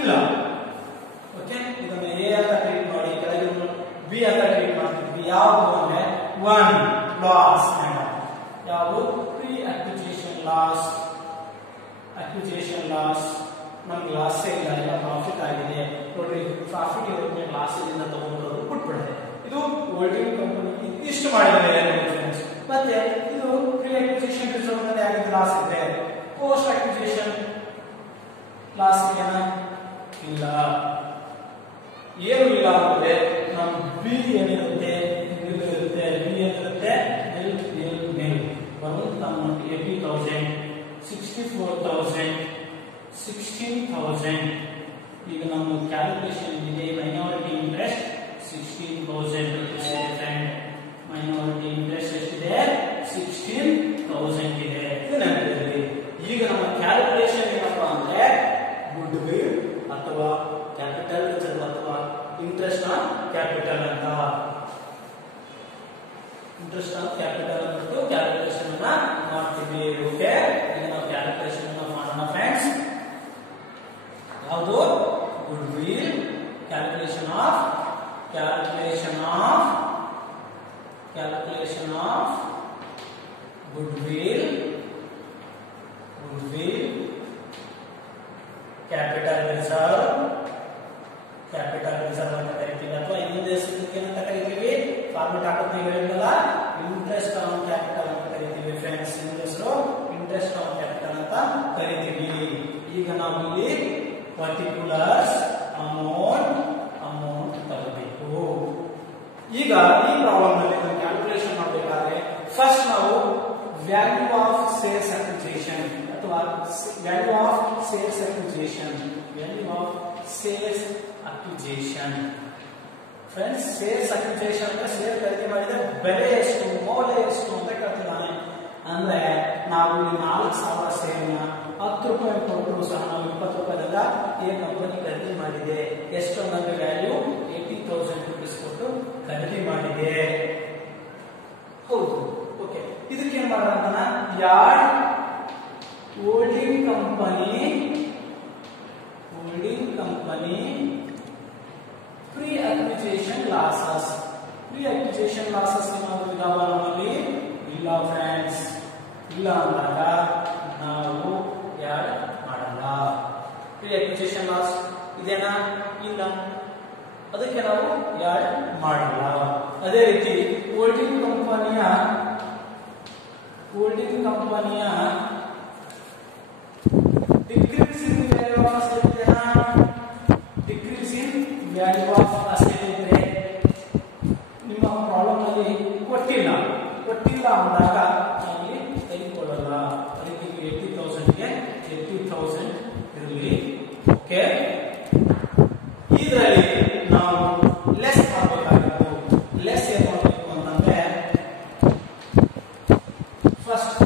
ಇಲ್ಲ. ಓಕೆ, ಇದನ್ನ ಎ ಅಂತ ಟ್ರೀಟ್ ಮಾಡಿ, ಕೆಳಗೆ ಬಿ ಅಂತ ಟ್ರೀಟ್ ಮಾಡ್ತಿದ್ವಿ. ಯಾವುದು ಅಂದ್ರೆ 1 ಲಾಸ್. ಯಾವುದು? Pre acquisition loss. Acquisition loss ನಮ್ಗೆ ಲಾಸ್ ಇಲ್ಲ, ಇಲ್ಲ ಪ್ರಾಫಿಟ್ ಆಗಿದೆ. ನೋಡ್ರಿ, ಪ್ರಾಫಿಟ್ ಇರೋದನ್ನ ಲಾಸ್ ಇಂದ ತಗೊಂಡ್ರು ಬಿಟ್ಬಿಡುತ್ತೆ. ಇದು ಹೋಲ್ಡಿಂಗ್ ಕಂಪನಿ ಇಷ್ಟು ಮಾಡಿದ್ದಾರೆ ಫ್ರೆಂಡ್ಸ್. ಮತ್ತೆ ಇದು ಪ್ರೀ ಅಕ್ವಿಸಿಷನ್ ರಿಸರ್ವ್ ನಲ್ಲಿ ಆಗಿದ್ದು ಲಾಸ್ ಇದೆ. ಪೋಸ್ಟ್ ಅಕ್ವಿಸಿಷನ್ ಲಾಸ್ ಏನಾ? ಇಲ್ಲ. ಏನು ಇಲ್ಲ ಅಂದ್ರೆ ನಮ್ ಬಿ ಏನಿರುತ್ತೆ? ಇರುತ್ತೆ. ಬಿ ಏನಿರುತ್ತೆ? ಮಿಲ್ 80,000, 64,000, 16,000. ಈಗ ನಮ್ಮ ಕ್ಯಾಲ್ಕುಲೇಷನ್ ಇದೆ. ಮೈನಾರಿಟಿ ಇಂಟ್ರೆಸ್ಟ್ 16,000 rupees ಇದೆ ಫ್ರೆಂಡ್. ಮೈನಾರಿಟಿ ಇಂಟ್ರೆಸ್ಟ್ ಎಷ್ಟಿದೆ? 16,000 ಇದೆ. ಈಗ ನಮ್ಮ ಕ್ಯಾಲ್ಕುಲೇಷನ್ ಏನಪ್ಪಾ ಅಂದ್ರೆ ಗುಡ್ ವಿಲ್ ಅಥವಾ ಕ್ಯಾಪಿಟಲ್ ರಿಸರ್ವ್ ಅಥವಾ ಇಂಟ್ರೆಸ್ಟ್ ಆನ್ ಕ್ಯಾಪಿಟಲ್ ಅಂತ. ಇಂಟ್ರೆಸ್ಟ್ ಆನ್ ಕ್ಯಾಪಿಟಲ್ ಅಂದ್ಬಿಟ್ಟು ಕ್ಯಾಲ್ಕುಲೇಷನ್ ಅನ್ನ ಮಾಡ್ತೀವಿ. ಓಕೆ, ಈಗ ನಾವು ಕ್ಯಾಲ್ಕುಲೇಷನ್ ಅನ್ನ ಮಾಡೋಣ ಫ್ರೆಂಡ್ಸ್. ಯಾವುದು? Good will, calculation of goodwill, capital reserve ಅಂತ ಕರಿತೀವಿ. ಅಥವಾ ಇನ್ನೊಂದು ಹೆಸರಿಗೆ ಏನಂತ ಕರಿತೀವಿ? ಫಾರ್ಮೆಟ್ ಹಾಕೋದ್ನಾಗ ಹೇಳಿದ್ನಲ್ಲ, ಇಂಟ್ರೆಸ್ಟ್ ಆನ್ ಕ್ಯಾಪಿಟಲ್ ಅಂತ ಕರಿತೀವಿ ಫ್ರೆಂಡ್ಸ್. ಇನ್ನೊಂದು ಹೆಸರು ಇಂಟ್ರೆಸ್ಟ್ ಆನ್ ಕ್ಯಾಪಿಟಲ್ ಅಂತ ಕರಿತೀವಿ. ಈಗ ನಾವು ಇಲ್ಲಿ ಪರ್ಟಿಕ್ಯುಲರ್ಸ್ ಅಮೌಂಟ್ ತರಬೇಕು. ಈಗ ಈ ಪ್ರಾಬ್ಲಮ್ ನಲ್ಲಿ ನಾವು ಕ್ಯಾಲ್ಕುಲೇಷನ್ ಮಾಡಬೇಕಾದ್ರೆ ಫಸ್ಟ್ ನಾವು ವ್ಯಾಲ್ಯೂ ಆಫ್ ಸೇಲ್ಸ್ ಅಕ್ವಿಸಿಷನ್ ಅಥವಾ value of sales acquisition friends. Sales acquisition ಅಂದ್ರೆ ಸೇಲ್ ಖರೀದಿ ಮಾಡಿದ್ರೆ ಬೆಲೆ ಎಷ್ಟು, ಮೌಲ್ಯ ಎಷ್ಟು ಅಂತ ಕೇಳ್ತಿದ್ದಾನೆ. ಅಂದ್ರೆ ನಾವು ಇಲ್ಲಿ 4,000 ಸೇಲ್ನ 10 ರೂಪಾಯಿ ಕೊಟ್ಟರು ಸಹ ನಾವು 20 ರೂಪಾಯಿದಿಂದ ಈ ಕಂಪನಿ ಖರೀದಿ ಮಾಡಿದೆ. ಎಷ್ಟು ಅನ್ನೋದು ವ್ಯಾಲ್ಯೂ 80,000 rupees ಕೊಟ್ಟು ಖರೀದಿ ಮಾಡಿದೆ. ಹೌದು. ಓಕೆ, ಇದಕ್ಕೆ ಏನ್ ಮಾಡೋಣ? ಯಾರ್ಡ್ holding company pre acquisition loss ಇದೇನಾ? ಇಲ್ಲ, ಅದಕ್ಕೆ ನಾವು ಯಾಡ್ ಮಾಡಿಲ್ಲ. ಅದೇ ರೀತಿ ಹೋಲ್ಡಿಂಗ್ ಕಂಪನಿಯ decrease in value of asset ಇದೆನಾ? Decrease in value of asset ಇದ್ರೆ ನಿಮ್ಮ ಪ್ರಾಬ್ಲಮ್ ಅಲ್ಲಿ ಕೊಟ್ಟಿಲ್ಲ ಅಂದಾಗ ಇಲ್ಲಿ ತೆಗೆದುಕೊಳ್ಳಲ್ಲ. ಅದಕ್ಕೆ 80,000ಗೆ 80,000 ಇರಲಿ. ಓಕೆ, ಇದರಲ್ಲಿ ನಾವು ಲೆಸ್ ಮಾಡಬೇಕಾಗಿತ್ತು. ಲೆಸ್ ಏನ್ ಮಾಡಬೇಕು ಅಂತಂದ್ರೆ first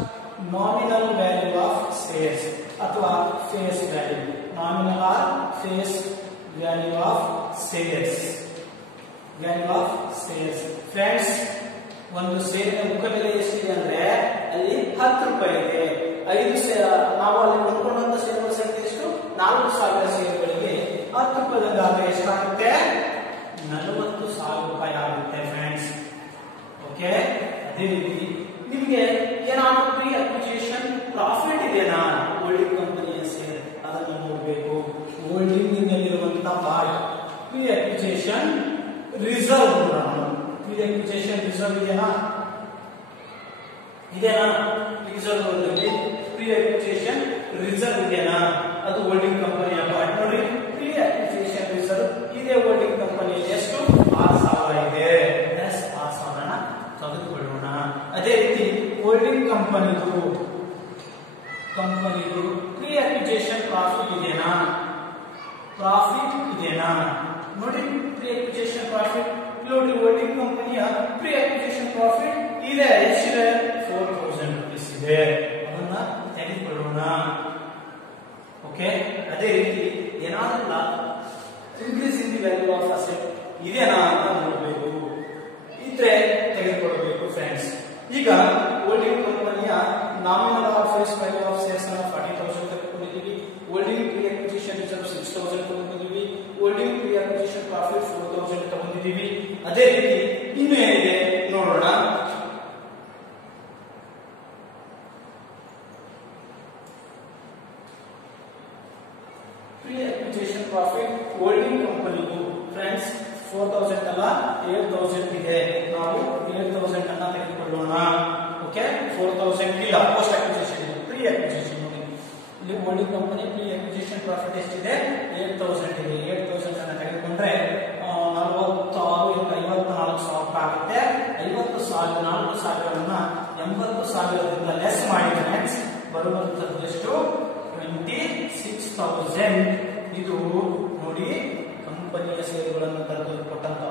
nominal value of shares ಅಥವಾ face value. Nominal or face value of shares. Friends, ಒಂದು ಸೇರಿನ ಮುಖಬೆಲೆ ಎಷ್ಟಿದೆ ಅಂದ್ರೆ ಅಲ್ಲಿ 10 ರೂಪಾಯಿ ಇದೆ. ನಾವು ಅಲ್ಲಿ ಕೊಂಡ್ಕೊಂಡಂತ ಸೇರುಗಳ ಸಂಖ್ಯೆ ಎಷ್ಟು? 4,000 ಸೇರುಗಳಿಗೆ 10 ರೂಪಾಯಿದಾಗ ಎಷ್ಟಾಗುತ್ತೆ? 40,000 ರೂಪಾಯಿ ಆಗುತ್ತೆ ಫ್ರೆಂಡ್ಸ್. ಓಕೆ, ಅದೇ ರೀತಿ ನಿಮಗೆ ಏನಾದ್ರು ಪ್ರೀ ಅಕ್ವಿಸಿಷನ್ ಪ್ರಾಫಿಟ್ ಇದೆನಾ ಹೋಲ್ಡಿಂಗ್ ಕಂಪನಿಯ ಸೇರ್, ಅದನ್ನು ನೋಡಬೇಕು. ಹೋಲ್ಡಿಂಗ್ ನಲ್ಲಿರುವಂತಹ part pre acquisition reserve. Pre acquisition reserve ಇದೆನಾ? ರಿಸರ್ವ್ ಪ್ರೀ ಅಕ್ವಿಸಿಷನ್ ರಿಸರ್ವ್ ಇದೆನಾ? ಅದು ಹೋಲ್ಡಿಂಗ್ ಕಂಪನಿಯ ಪಾರ್ಟ್. ನೋಡಿ, ಪ್ರೀ ಅಕ್ವಿಸಿಷನ್ ರಿಸರ್ವ್ ಇದೆ ಹೋಲ್ಡಿಂಗ್ ಕಂಪನಿಯಲ್ಲಿ ಎಷ್ಟು? 6,000 ಇದೆ. 6,000 ತೆಗೆದುಕೊಳ್ಳೋಣ. ಅದೇ ರೀತಿ ಹೋಲ್ಡಿಂಗ್ ಕಂಪನಿದು ಪ್ರೀ ಅಕ್ವಿಸಿಷನ್ ಪ್ರಾಫಿಟ್ ಇದೆನಾ? ನೋಡಿ, ಪ್ರೀ ಅಕ್ವಿಸಿಷನ್ ಪ್ರಾಫಿಟ್ ನೋಡಿ, ಹೋಲ್ಡಿಂಗ್ ಕಂಪನಿಯ ಪ್ರೀ ಅಕ್ವಿಸಿಷನ್ ಪ್ರಾಫಿಟ್ ಇದೆ. ಎಷ್ಟಿದೆ? 4,000 ರೂಪೀಸ್ ಇದೆ. ಅದನ್ನ ತೆಗೆದುಕೊಳ್ಳೋಣ. ಓಕೆ, ಅದೇ ರೀತಿ ಏನಾದ್ರೂ increase in the value of asset ಇದೆನಾ ಅಂತ ನೋಡಬೇಕು. ಇದ್ರೆ ತೆಗೆದುಕೊಳ್ಳಬೇಕು ಫ್ರೆಂಡ್ಸ್. ಈಗ ಹೋಲ್ಡಿಂಗ್ ಕಂಪನಿಯ nominal of face value of shares ಅನ್ನು 40,000 ತೆಗೆದುಕೊಂಡಿದ್ದೀವಿ. ಹೋಲ್ಡಿಂಗ್ ಪ್ರೀ ಅಕ್ವಿಸಿಷನ್ ರಿಸರ್ವ್ 6,000 ತಗೊಂಡಿದ್ದೀವಿ. ಹೋಲ್ಡಿಂಗ್ ಪ್ರೀ ಅಕ್ವಿಸಿಷನ್ ಪ್ರಾಫಿಟ್ 4,000 ತಗೊಂಡಿದ್ದೀವಿ. ಅದೇ ರೀತಿ ಇನ್ನು ಏನಿದೆ ನೋಡೋಣ. ಪ್ರೀ ಅಕ್ವಿಸಿಷನ್ ಪ್ರಾಫಿಟ್ ಹೋಲ್ಡಿಂಗ್ ಕಂಪನಿಗೂ ಫ್ರೆಂಡ್ಸ್ 4,000 ಅಲ್ಲ 8,000 ಇದೆ. ನಾವು 8,000 ಅನ್ನ ತೆಗೆದುಕೊಳ್ಳೋಣ. ಓಕೆ, 4,000 ಇಲ್ಲ ಪೋಸ್ಟ್ ಅಕ್ವಿಸಿಷನ್, ಪ್ರೀ ಅಕ್ವಿಸಿಷನ್. ನೋಡಿ, ಇಲ್ಲಿ holding company pre acquisition profit ಎಷ್ಟಿದೆ? 8,000 ಇದೆ. 8,000 ಅನ್ನ ತೆಗೆದುಕೊಂಡ್ರೆ 46 × 54,000 ಆಗುತ್ತೆ. 50,000 4,000 80,000ದಿಂದ ಲೆಸ್ ಮಾಡಿ ಫ್ರೆಂಡ್ಸ್ ಬರುವಂತದ್ದು ಎಷ್ಟು? 26,000. ಇದು ನೋಡಿ ಕಂಪನಿಯ ಸೇರುಗಳನ್ನು ತೆಗೆದು ಕೊಟ್ಟಂತ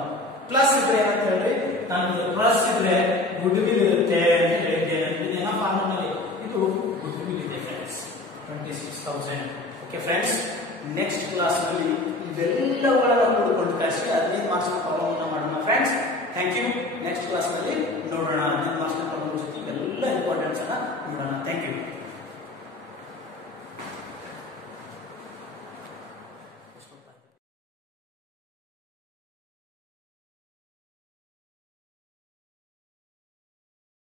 ಪ್ಲಸ್ ಇದ್ರೆ ಏನಂತ ಹೇಳ್ರಿ, ನಾನು ಪ್ಲಸ್ ಇದ್ರೆ ಗುಡ್ ವಿಲ್ ಇರುತ್ತೆ ಅಂತ ಹೇಳಿದ್ದೇನೆ. ಇದೇನ ಫಾರ್ಮುಲಾ, ಇದು ಗುಡ್ ವಿಲ್ ಇದೆ friends. 26,000. Okay friends, next class ನಲ್ಲಿ ಇವೆಲ್ಲವುಗಳನ್ನು ನೋಡಿಕೊಂಡು ಕಳಿಸಿ 15 ಮಾರ್ಕ್ಸ್ ಪ್ರಾಬ್ಲಮ್ ಮಾಡೋಣ friends. Thank you. Next class ನಲ್ಲಿ ನೋಡೋಣ 15 ಮಾರ್ಕ್ಸ್ ಪ್ರಾಬ್ಲಮ್ ಜೊತೆ ಎಲ್ಲ ಇಂಪಾರ್ಟೆನ್ಸ್ ಅನ್ನ ನೋಡೋಣ. Thank you.